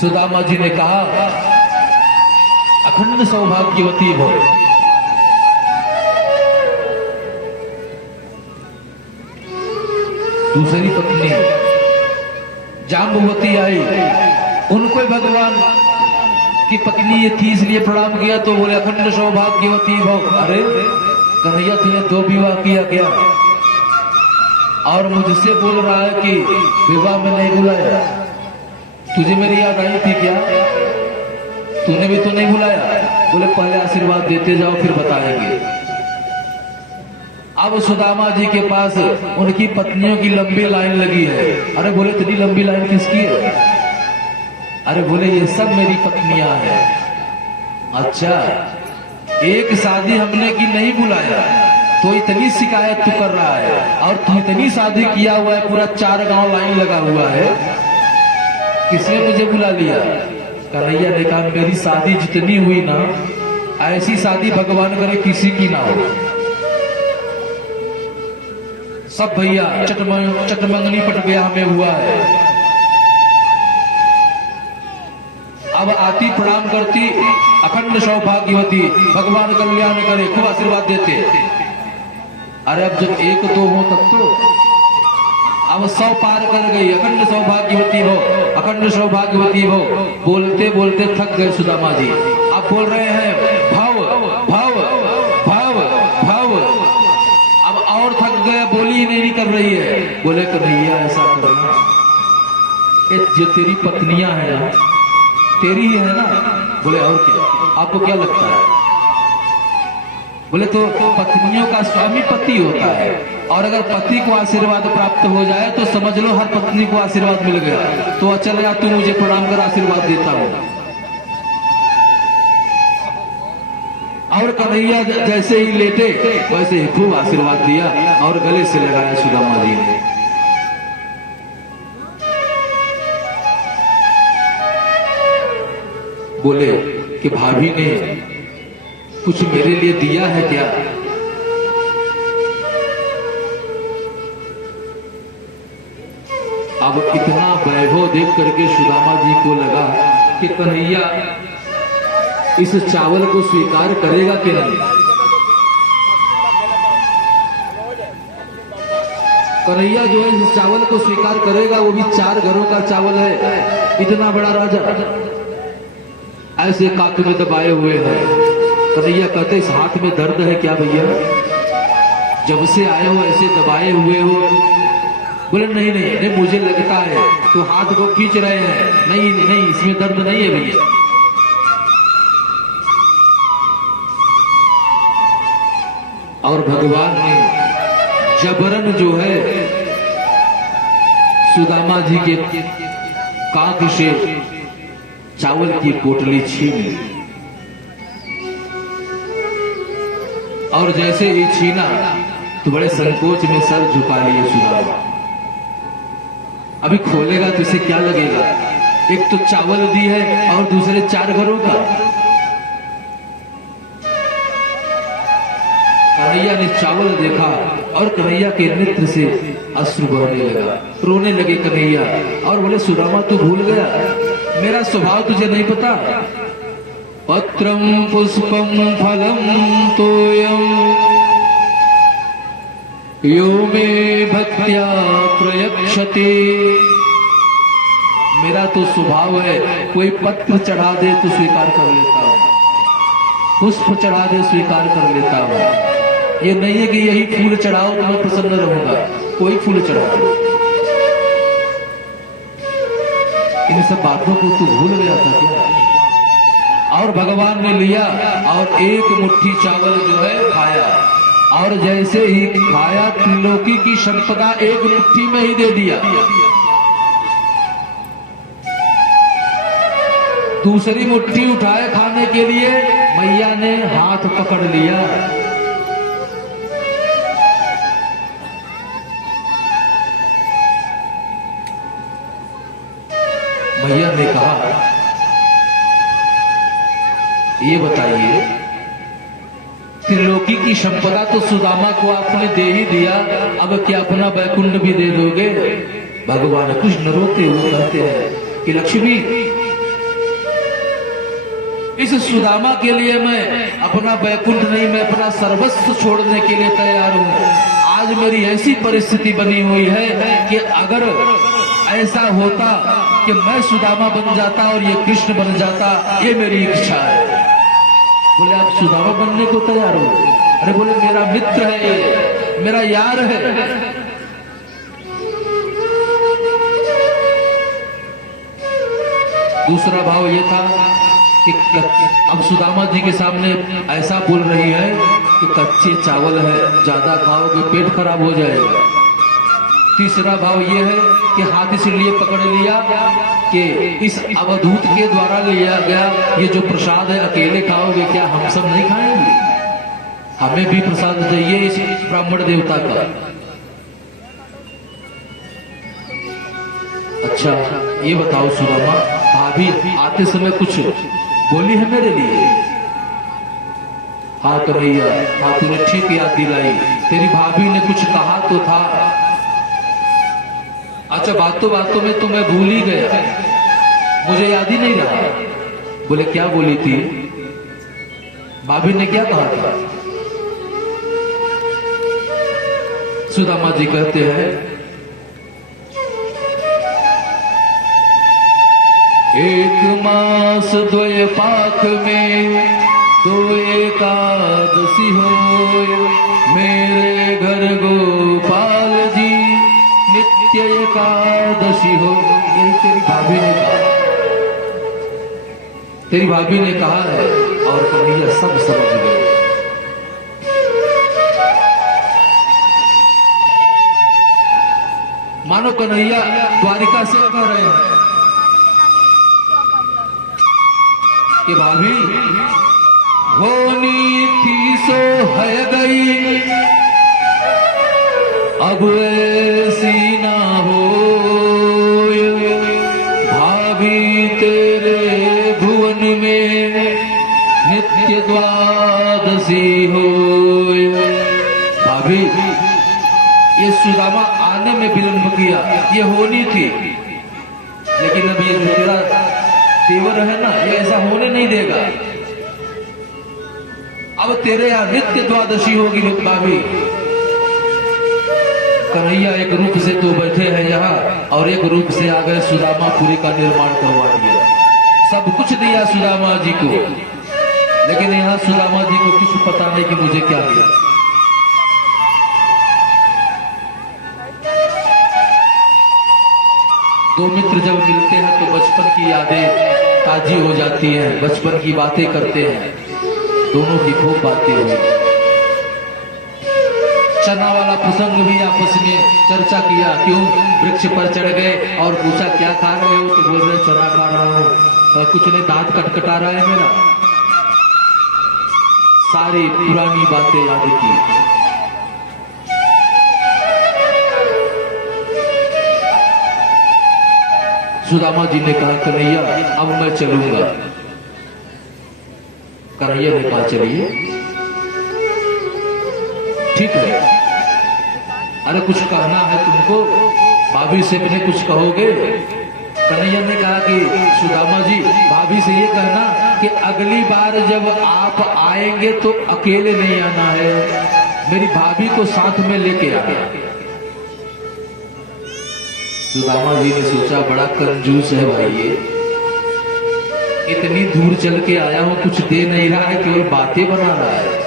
सुदामा जी ने कहा, अखंड सौभाग्यवती भव। दूसरी पत्नी जाम्बवती आई, उनको भगवान की पत्नी ये थी इसलिए प्रणाम किया, तो बोले अखंड सौभाग्यवती भव। अरे कन्हैया, तूने 2 विवाह किया क्या? और मुझसे बोल रहा है कि विवाह में नहीं बुलाया। तुझे मेरी याद आई थी क्या? तूने भी तो नहीं बुलाया। बोले पहले आशीर्वाद देते जाओ फिर बताएंगे। अब सुदामा जी के पास उनकी पत्नियों की लंबी लाइन लगी है। अरे बोले इतनी लंबी लाइन किसकी है? अरे बोले ये सब मेरी पत्नियां हैं। अच्छा, एक शादी हमने की नहीं बुलाया तो इतनी शिकायत तू कर रहा है, और तू इतनी शादी किया हुआ है, पूरा 4 गांव लाइन लगा हुआ है, किसने मुझे बुला लिया? कन्हैया ने कहा, मेरी शादी जितनी हुई ना, ऐसी शादी भगवान करे किसी की ना हो। सब भैया चटमंगनी पट ब्याह में हुआ है। अब आती प्रणाम करती, अखंड सौभाग्यवती, भगवान कल्याण करे, खूब आशीर्वाद देते। अरे अब जब 1-2 हो तब तो, अब 100 पार कर गई। अखंड सौभाग्यवती हो, अखंड सौभाग्यवती हो। बोलते बोलते थक गए सुदामा जी। अब बोल रहे हैं भव भव भव भव। अब और थक गए, बोली ही नहीं कर रही है। बोले कन्हैया ऐसा करना, जो तेरी पत्नियां हैं ना, तेरी ही है ना? बोले और क्या, आपको क्या लगता है? बोले तो पत्नियों का स्वामी पति होता है, और अगर पति को आशीर्वाद प्राप्त हो जाए तो समझ लो हर पत्नी को आशीर्वाद मिल गया। तो चल या तू मुझे प्रणाम कर, आशीर्वाद देता हूं। और कन्हैया जैसे ही लेटे वैसे ही खूब आशीर्वाद दिया और गले से लगाया सुदामा जी ने। बोले कि भाभी ने कुछ मेरे लिए दिया है क्या? अब इतना वैभव देख करके सुदामा जी को लगा कि कन्हैया इस चावल को स्वीकार करेगा कि नहीं। कन्हैया जो है इस चावल को स्वीकार करेगा, वो भी 4 घरों का चावल है, इतना बड़ा राजा ऐसे कांख में दबाए हुए है। कन्हैया कहते इस हाथ में दर्द है क्या भैया, जब से आए हो ऐसे दबाए हुए हो। बोले नहीं नहीं नहीं मुझे लगता है तो हाथ को खींच रहे हैं, नहीं नहीं इसमें दर्द नहीं है भैया। और भगवान ने जबरन जो है सुदामा जी के कांख से चावल की पोटली छीन ली, और जैसे ही छीना तो बड़े संकोच में सर झुका लिए सुदामा। अभी खोलेगा तो इसे क्या लगेगा, एक तो चावल दी है और दूसरे 4 घरों का। कन्हैया ने चावल देखा और कन्हैया के नेत्र से अश्रु बहने लगा, रोने लगे कन्हैया और बोले सुदामा तू भूल गया, मेरा स्वभाव तुझे नहीं पता। पत्रम पुष्पम फलम तोयम यो मे भक्त्या प्रयक्षते। मेरा तो स्वभाव है कोई पत्र चढ़ा दे तो स्वीकार कर लेता हूं, पुष्प चढ़ा दे स्वीकार कर लेता हूं। ये नहीं है कि यही फूल चढ़ाओ तो मैं प्रसन्न रहूंगा, कोई फूल चढ़ाओ। इन सब बातों को तू भूल गया था क्या। और भगवान ने लिया और एक मुट्ठी चावल जो है खाया, और जैसे ही खाया त्रिलोकी की संपदा एक मुट्ठी में ही दे दिया। दूसरी मुट्ठी उठाए खाने के लिए, मैया ने हाथ पकड़ लिया। मैया ने कहा ये बताइए त्रिलोकी की संपदा तो सुदामा को आपने दे ही दिया, अब क्या अपना बैकुंठ भी दे दोगे। भगवान कृष्ण रोते हुए कहते हैं कि लक्ष्मी इस सुदामा के लिए मैं अपना बैकुंठ नहीं, मैं अपना सर्वस्व छोड़ने के लिए तैयार हूं। आज मेरी ऐसी परिस्थिति बनी हुई है कि अगर ऐसा होता कि मैं सुदामा बन जाता और ये कृष्ण बन जाता, ये मेरी इच्छा है। बोले आप सुदामा बनने को तैयार हो? अरे बोले मेरा मित्र है ये, मेरा यार है। दूसरा भाव ये था कि अब सुदामा जी के सामने ऐसा बोल रही है कि कच्चे चावल है, ज्यादा खाओगे पेट खराब हो जाएगा। तीसरा भाव ये है कि हाथ इसलिए पकड़ लिया कि इस अवधूत के द्वारा लिया गया ये जो प्रसाद है अकेले खाओगे क्या, हम सब नहीं खाएंगे, हमें भी प्रसाद चाहिए इस ब्राह्मण देवता का। अच्छा ये बताओ सुदामा, भाभी आते समय कुछ बोली है मेरे लिए? हाँ कन्हैया, हाँ तूने ठीक याद दिलाई, तेरी भाभी ने कुछ कहा तो था। अच्छा बातों में तो मैं भूल ही गया, मुझे याद ही नहीं रहा। बोले क्या बोली थी भाभी ने, क्या कहा था? सुदामा जी कहते हैं एक मास द्वय पाक में दो एकादशी हो, मेरे घर गोपाल जी नित्य एकादशी हो। यही तेरी भाभी ने कहा, तेरी भाभी ने कहा है और कन्हैया सब समझ गए। मानो कन्हैया द्वारिका से कह रहे हैं कि भाभी होनी थी सो है गई, अब ऐसी ना हो। भाभी तेरे भुवन में नित्य द्वादशी हो। भाभी ये सुदामा आने में विलंब किया, ये होनी थी, लेकिन अब ये तेरा तेवर है ना, ये ऐसा होने नहीं देगा। अब तेरे यहाँ नित्य द्वादशी होगी भाभी। कन्हैया एक रूप से तो बैठे हैं यहाँ और एक रूप से आ गए, सुदामापुरी का निर्माण करवा दिया, सब कुछ दिया सुदामा जी को, लेकिन यहाँ सुदामा जी को कुछ पता नहीं कि मुझे क्या दिया। दो मित्र जब मिलते हैं तो बचपन की यादें ताजी हो जाती हैं, बचपन की बातें करते हैं, दोनों की खूब बातें हुई। चना वाला प्रसंग भी आपस में चर्चा किया, क्यों वृक्ष पर चढ़ गए और पूछा क्या खा रहे हो, तो बोल रहे चना खा रहा हूं, कुछ नहीं दांत कटकटा रहा है मेरा। सारी पुरानी बातें याद की। सुदामा जी ने कहा कन्हैया अब मैं चलूंगा। कन्हैया ने कहा चलिए ठीक है, अरे कुछ कहना है तुमको, भाभी से मैंने कुछ कहोगे? कन्हैया ने कहा कि सुदामा जी भाभी से ये कहना कि अगली बार जब आप आएंगे तो अकेले नहीं आना है, मेरी भाभी को साथ में लेके आना। सुदामा जी ने सोचा बड़ा कंजूस है भाई ये, इतनी दूर चल के आया हूं, कुछ दे नहीं रहा है, केवल बातें बना रहा है।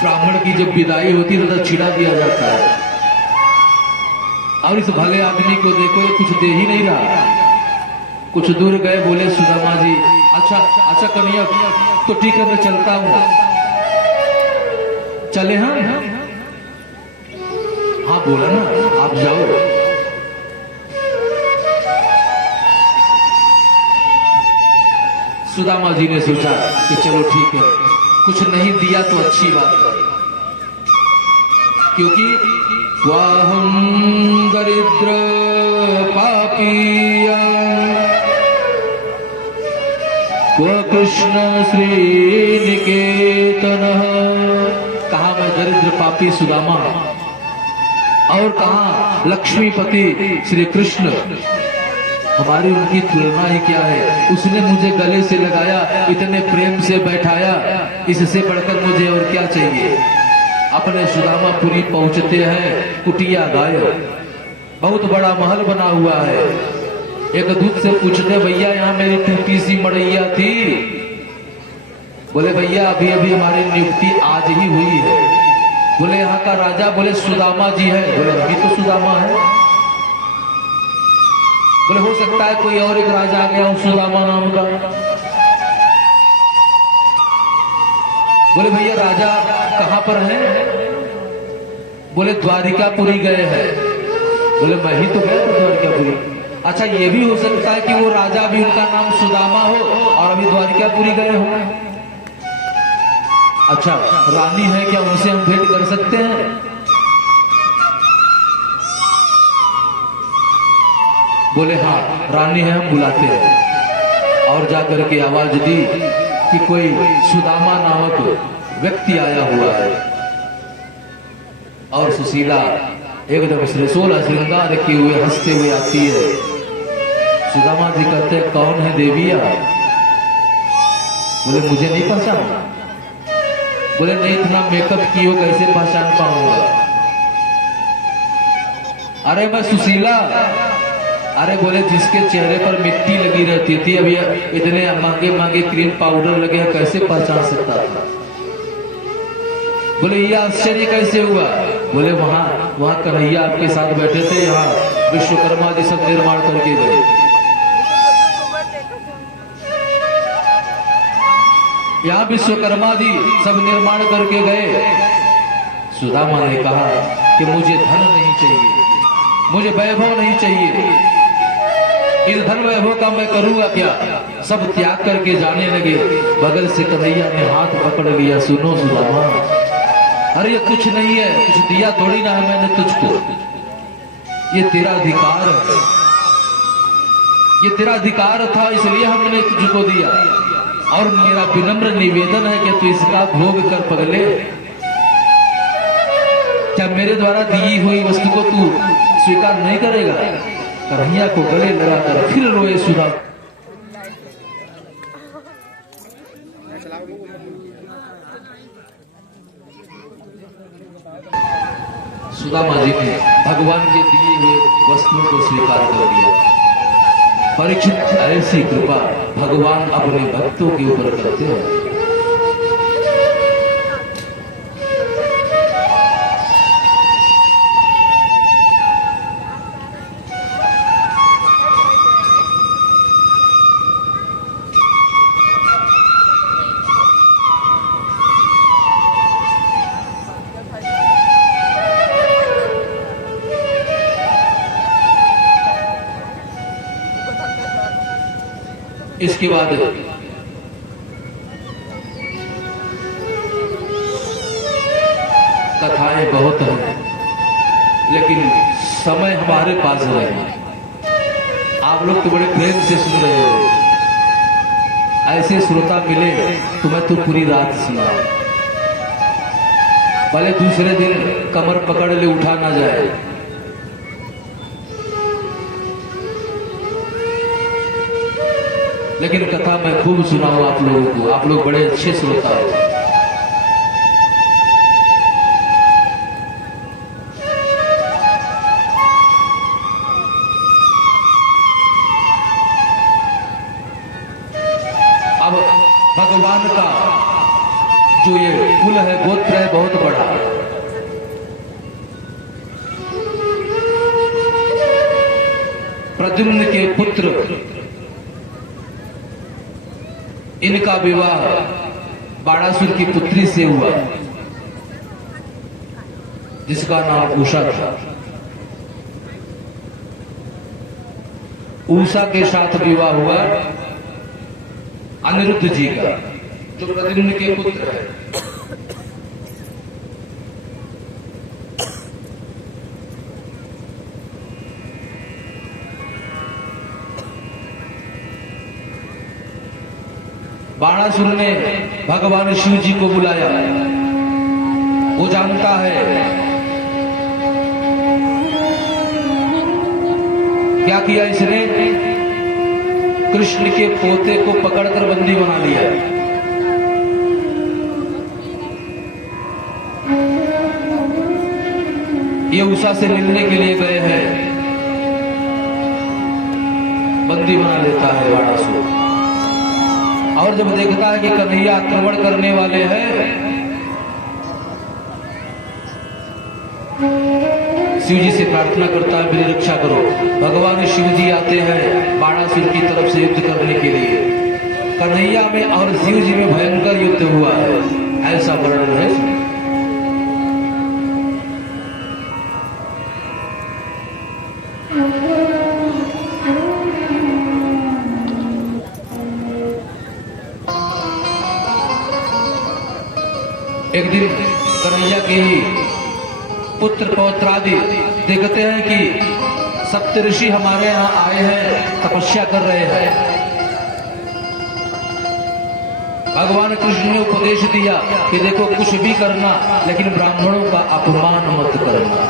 ब्राह्मण की जब विदाई होती है तो छिड़ा दिया जाता है, और इस भले आदमी को देखो ये कुछ दे ही नहीं रहा। कुछ दूर गए, बोले सुदामा जी अच्छा कन्हैया तो ठीक है मैं चलता हूं। चले हम? हाँ बोला ना आप जाओ। सुदामा जी ने सोचा कि चलो ठीक है, कुछ नहीं दिया तो अच्छी बात है, क्योंकि वाहम दरिद्र पापिया क्व कृष्ण श्रीनिकेतन। कहा मैं दरिद्र पापी सुदामा, और कहा लक्ष्मीपति श्री कृष्ण, हमारी उनकी तुलना ही क्या है। उसने मुझे गले से लगाया, इतने प्रेम से बैठाया, इससे बढ़कर मुझे और क्या चाहिए। अपने सुदामापुरी पहुंचते हैं, कुटिया गायब, बहुत बड़ा महल बना हुआ है। एक दूत से पूछते भैया यहाँ मेरी टूटी सी मड़ैया थी, बोले भैया अभी अभी हमारी नियुक्ति आज ही हुई है। बोले यहाँ का राजा, बोले सुदामा जी है। बोले अभी तो सुदामा है। बोले हो सकता है कोई और एक राजा आ गया हो सुदामा नाम का। बोले भैया राजा कहां पर है? बोले द्वारिकापुरी गए हैं। बोले मैं ही तो गया था द्वारिकापुरी। अच्छा ये भी हो सकता है कि वो राजा भी उनका नाम सुदामा हो और अभी द्वारिकापुरी गए हो। अच्छा रानी है क्या, उनसे हम भेंट कर सकते हैं? बोले हाँ रानी है, हम बुलाते हैं। और जाकर के आवाज दी कि कोई सुदामा नामक व्यक्ति आया हुआ है। और सुशीला एकदम श्रेष्ठ श्रृंगार किए हुए हंसते हुए आती है। सुदामा जी कहते हैं कौन है देविया? बोले मुझे नहीं पहचाना। बोले नहीं इतना मेकअप किए हो कैसे पहचान पाऊंगा? अरे मैं सुशीला। अरे बोले जिसके चेहरे पर मिट्टी लगी रहती थी अभी इतने महंगे महंगे क्रीम पाउडर लगे हैं, कैसे पहचान सकता था? बोले ये आश्चर्य कैसे हुआ? बोले वहां कन्हैया आपके साथ बैठे थे, यहाँ विश्वकर्मा जी सब निर्माण करके गए। यहाँ विश्वकर्मा जी सब निर्माण करके गए। सुदामा ने कहा कि मुझे धन नहीं चाहिए, मुझे वैभव नहीं चाहिए, इस धन वैभव का मैं करूंगा क्या? सब त्याग करके जाने लगे। बगल से कन्हैया ने हाथ पकड़ लिया। सुनो सुदामा, अरे ये कुछ नहीं है, कुछ दिया थोड़ी ना है मैंने तुझको, ये तेरा अधिकार है, ये तेरा अधिकार था इसलिए हमने तुझको दिया। और मेरा विनम्र निवेदन है कि तू इसका भोग कर पगले। क्या मेरे द्वारा दी हुई वस्तु को तू स्वीकार नहीं करेगा? कन्हैया को गले लगाकर फिर रोए सुधा। सुदामा जी ने भगवान के दिए हुए वस्तुओं को स्वीकार कर दिया। परीक्षित ऐसी कृपा भगवान अपने भक्तों के ऊपर करते हैं। इसके बाद कथाएं बहुत हैं, लेकिन समय हमारे पास है। आप लोग तो बड़े प्रेम से सुन रहे हो। ऐसे श्रोता मिले तो मैं तो पूरी रात सुना, भले दूसरे दिन कमर पकड़ ले उठा ना जाए। लेकिन कथा मैं खूब सुनाऊं आप लोगों को। आप लोग बड़े अच्छे श्रोता हो। अब भगवान का जो ये कुल है, गोत्र है, बहुत बड़ा। प्रद्युम्न के पुत्र इनका विवाह बाणासुर की पुत्री से हुआ, जिसका नाम उषा था। उषा के साथ विवाह हुआ अनिरुद्ध जी का, जो प्रद्युम्न के पुत्र है। बाणासुर ने भगवान शिव जी को बुलाया। वो जानता है क्या किया इसने। कृष्ण के पोते को पकड़कर बंदी बना लिया। ये उषा से मिलने के लिए गए हैं, बंदी बना लेता है बाणासुर। और जब देखता है कि कन्हैया आक्रमण करने वाले हैं, शिव जी से प्रार्थना करता है मेरी रक्षा करो। भगवान शिव जी आते हैं बाणासुर की तरफ से युद्ध करने के लिए। कन्हैया में और शिव जी में भयंकर युद्ध हुआ है, ऐसा वर्णन है। एक दिन कन्हैया के ही पुत्र पौत्रादि देखते हैं कि सप्तऋषि हमारे यहाँ आए हैं, तपस्या कर रहे हैं। भगवान कृष्ण ने उपदेश दिया कि देखो कुछ भी करना, लेकिन ब्राह्मणों का अपमान मत करना,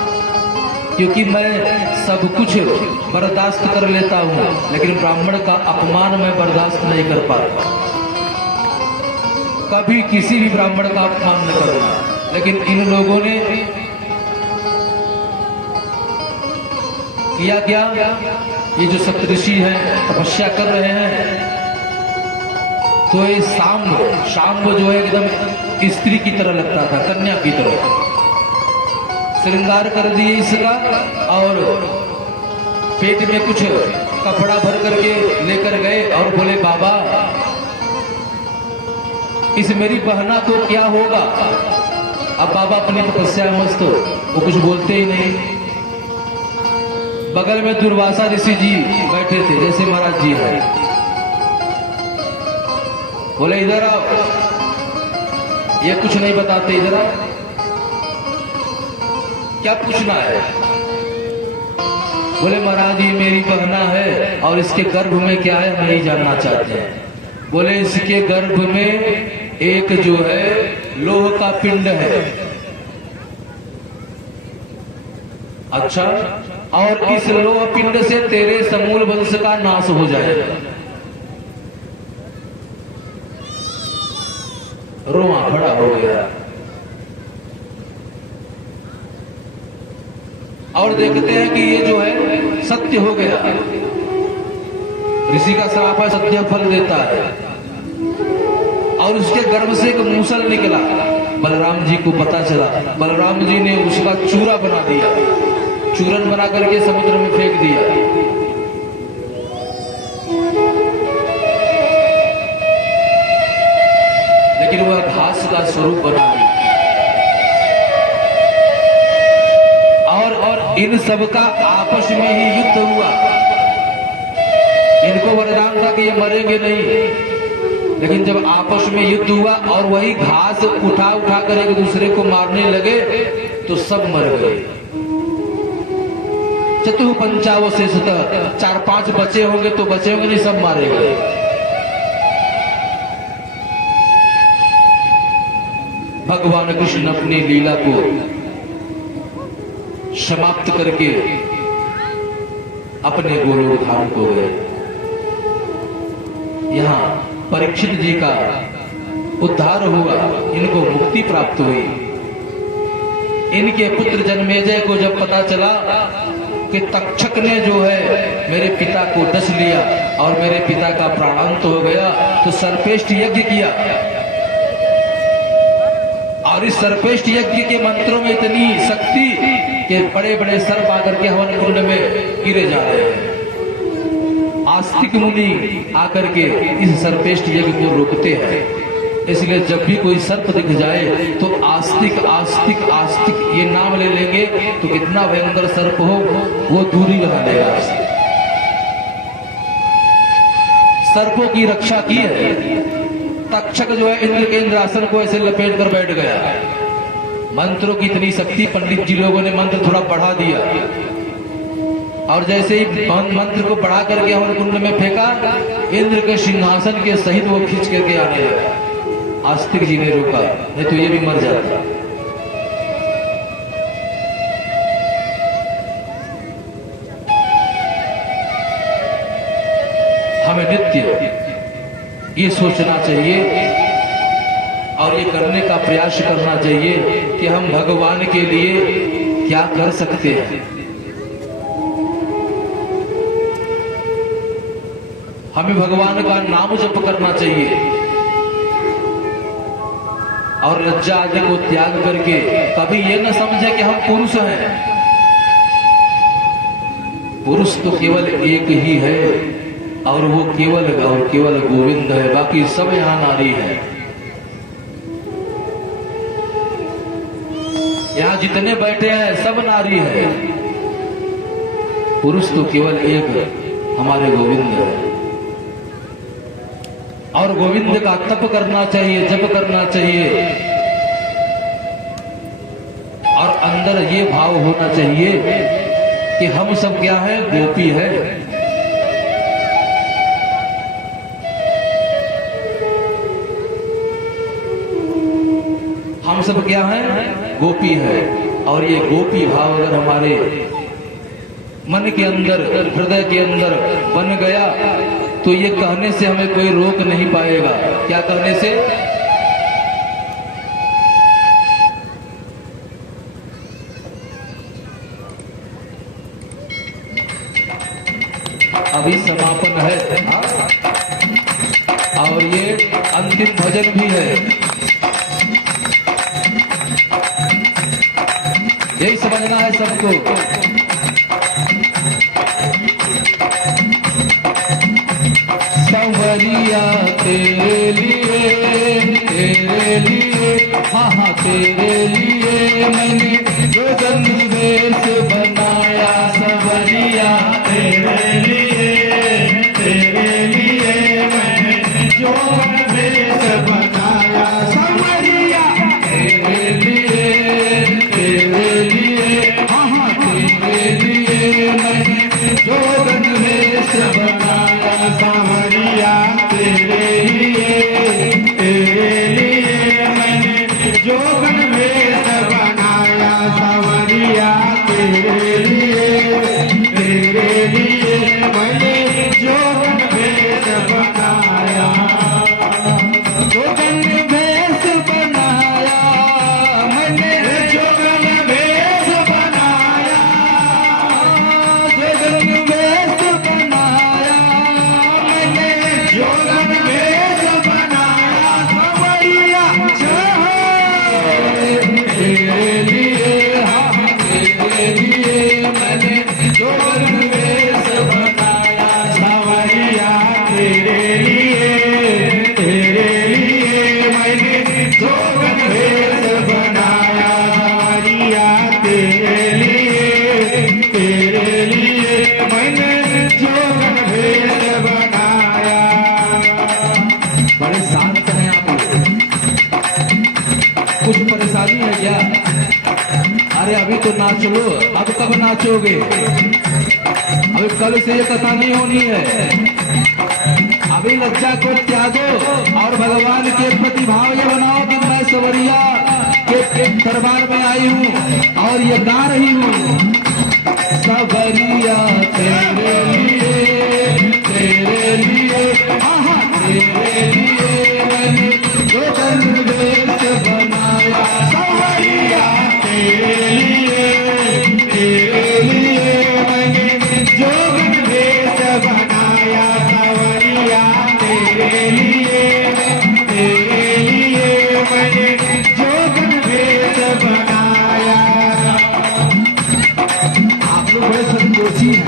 क्योंकि मैं सब कुछ बर्दाश्त कर लेता हूँ, लेकिन ब्राह्मण का अपमान मैं बर्दाश्त नहीं कर पाता। कभी किसी भी ब्राह्मण का अपमान न करना। लेकिन इन लोगों ने किया क्या, ये जो सप्तऋषि हैं तपस्या कर रहे हैं, तो ये शाम्ब जो है एकदम स्त्री की तरह लगता था, कन्या की तरह। श्रृंगार कर दिए इसका और पेट में कुछ कपड़ा भर करके लेकर गए और बोले बाबा इस मेरी बहना तो क्या होगा। अब बाबा अपनी तपस्या मस्त, वो कुछ बोलते ही नहीं। बगल में दुर्वासा ऋषि जी बैठे थे, जैसे महाराज जी हैं। बोले इधर आओ, ये कुछ नहीं बताते, इधर आओ, क्या पूछना है। बोले महाराज ये मेरी बहना है और इसके गर्भ में क्या है हम नहीं जानना चाहते हैं। बोले इसके गर्भ में एक जो है लोह का पिंड है। अच्छा, और इस लोह पिंड से तेरे समूल वंश का नाश हो जाएगा। रोआ खड़ा हो गया और देखते हैं कि ये जो है सत्य हो गया। ऋषि का श्राप है, सत्य फल देता है। और उसके गर्भ से एक मूसल निकला। बलराम जी को पता चला, बलराम जी ने उसका चूरा बना दिया, चूरन बना करके समुद्र में फेंक दिया। लेकिन वह घास का स्वरूप बना दी। और इन सब का आपस में ही युद्ध हुआ। इनको वरदान था कि ये मरेंगे नहीं, लेकिन जब आपस में युद्ध हुआ और वही घास उठा उठा कर एक दूसरे को मारने लगे तो सब मर गए। चतुः पंचावशेषतः 4-5 बचे होंगे तो बचे होंगे, नहीं सब मारे गए। भगवान कृष्ण अपनी लीला को समाप्त करके अपने गोलोक धाम को गए। यहाँ परीक्षित जी का उद्धार हुआ, इनको मुक्ति प्राप्त हुई। इनके पुत्र जन्मेजय को जब पता चला कि तक्षक ने जो है मेरे पिता को डस लिया और मेरे पिता का प्राणांत हो गया, तो सर्पेष्ट यज्ञ किया। और इस सर्पेष्ट यज्ञ के मंत्रों में इतनी शक्ति कि बड़े बड़े सर्प आकर के हवन कुंड में गिरे जा रहे हैं। आस्तिक मुनि आकर के इस सर्पेष्ट यज्ञ को रोकते हैं। इसलिए जब भी कोई सर्प दिख जाए तो आस्तिक आस्तिक आस्तिक ये नाम ले लेंगे तो कितना भयंकर सर्प हो वो दूरी बना देगा। सर्पों की रक्षा की है। तक्षक जो है इंद्र के इंद्रासन को ऐसे लपेट कर बैठ गया। मंत्रों की इतनी शक्ति, पंडित जी लोगों ने मंत्र थोड़ा बढ़ा दिया और जैसे ही मंत्र को बढ़ा करके हवन कुंड में फेंका, इंद्र के सिंहासन के सहित वो खींच करके आने लगा। आस्तिक जी ने रोका, नहीं तो ये भी मर जाता। हमें नित्य ये सोचना चाहिए और ये करने का प्रयास करना चाहिए कि हम भगवान के लिए क्या कर सकते हैं। हमें भगवान का नाम जप करना चाहिए और लज्जा आदि को त्याग करके कभी ये न समझे कि हम पुरुष हैं। पुरुष तो केवल एक ही है और वो केवल गोविंद है, बाकी सब यहां नारी है। यहां जितने बैठे हैं सब नारी है, पुरुष तो केवल एक हमारे गोविंद है। और गोविंद का तप करना चाहिए, जप करना चाहिए और अंदर ये भाव होना चाहिए कि हम सब क्या है, गोपी है। हम सब क्या है, गोपी है। और ये गोपी भाव अगर हमारे मन के अंदर, हृदय के अंदर बन गया तो ये कहने से हमें कोई रोक नहीं पाएगा। क्या कहने से? अभी समापन है और ये अंतिम भजन भी है। यही समझना है सबको। संवरिया तेरे लिए हाँ हाँ तेरे लिए मैंने जो वेश बनाया। संवरिया तेरे लिए मैंने जो वेश बनाया। संवरिया तेरे लिए हाँ हाँ तेरे लिए मैंने जो वेश बनाया। संवरिया तेरे लिए मैंने जो वेश बनाया। संवरिया तेरे लिए है क्या? अरे अभी तो नाच लो, अब कब नाचोगे? अभी कल से ये कथा नहीं होनी है। अभी लज्जा को त्यागो और भगवान के प्रति भाव ये बनाओ कि मैं सवरिया के दरबार में आई हूँ और ये गा रही हूँ। सवरिया तेरे लिए, तेरे लिए, आहा तेरे लिए मैंने जो गणवेश बनाया। सवरिया तेरे लिए, तेरे लिए मैंने जो गणवेश बनाया। सवरिया तेरे लिए, तेरे लिए मैंने जो गणवेश बनाया। आप लोग बड़े संतोषी हैं।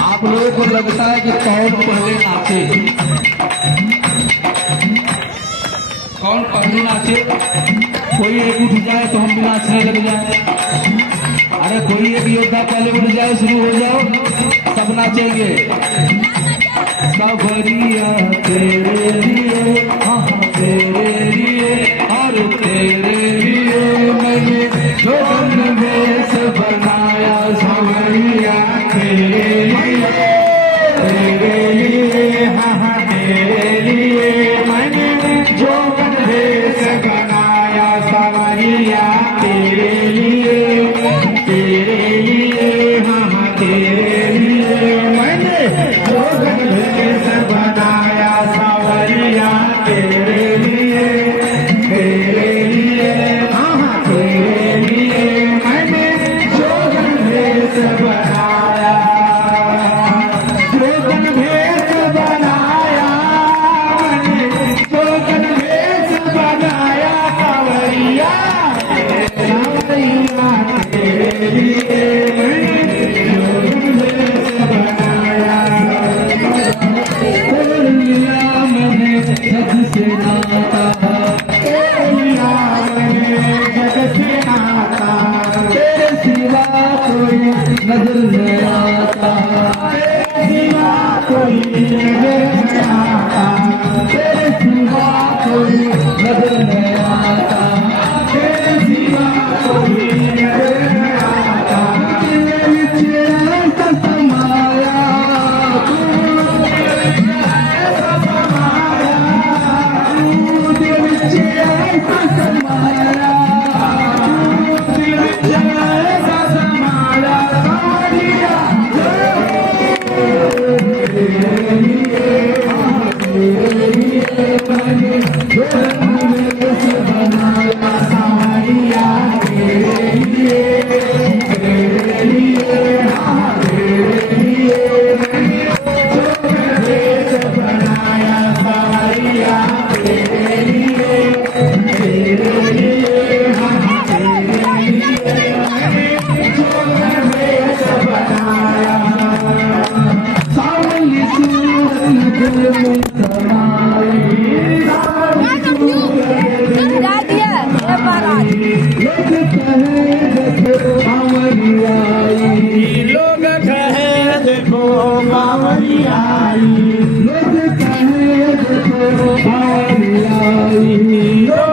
आप लोगों को लगता है कि कौन पहले नाचे, कौन पहले नाचे। कोई एक उठ जाए तो हम भी नाचने लग जाए। अरे कोई एक योद्धा पहले उठ जाए, शुरू हो जाओ, सब नाचेंगे। सवरिया तेरे लिए, हाँ तेरे लिए और तेरे लिए मैंने जो गणवेश बनाया। सवरिया तेरे लिए, तेरे लिए, हाँ तेरे लिए मैंने जो गणवेश बनाया। सवरिया तेरे लिए, तेरे लिए, हाँ तेरे लिए मैंने जो गणवेश बनाया। सवरिया तेरे लिए, तेरे लिए, हाँ तेरे लिए मैंने जो गणवेश बनाया। जो गणवेश बनाया मैंने, जो गणवेश बनाया। सवरिया, सवरिया तेरे लिए मैंने जो गणवेश बनाया। तेरे लिया मैंने जग से नाता, तेरे लिया मैंने जग से नाता। तेरे सिवा कोई नजर नहीं आता। तेरे सिवा कोई नजर नहीं आता। तेरे सिवा कोई नजर नहीं आता। तेरे सिवा कोई नजर नहीं आता। तेरे विच ऐसा समाया तू, ऐसा समाया तू दिल विच ऐसा समाया तू, दिल विच ऐसा समाया। सवरिया तेरे लिए, तेरे लिए मैंने जो गणवेश बनाया। सवरिया तेरे लिए, तेरे लिए, हाँ तेरे लिए मैंने जो गणवेश बनाया। सवरिया तेरे लिए, तेरे लिए, हाँ तेरे लिए मैंने जो गणवेश बनाया। सावली सूरत दिल में समाई, सावली सूरत डाल दिया ये महाराज लोग कहे देखो सावली आई। लोग कहे देखो बावली आई। लोग कहे देखो सावली आई। लोग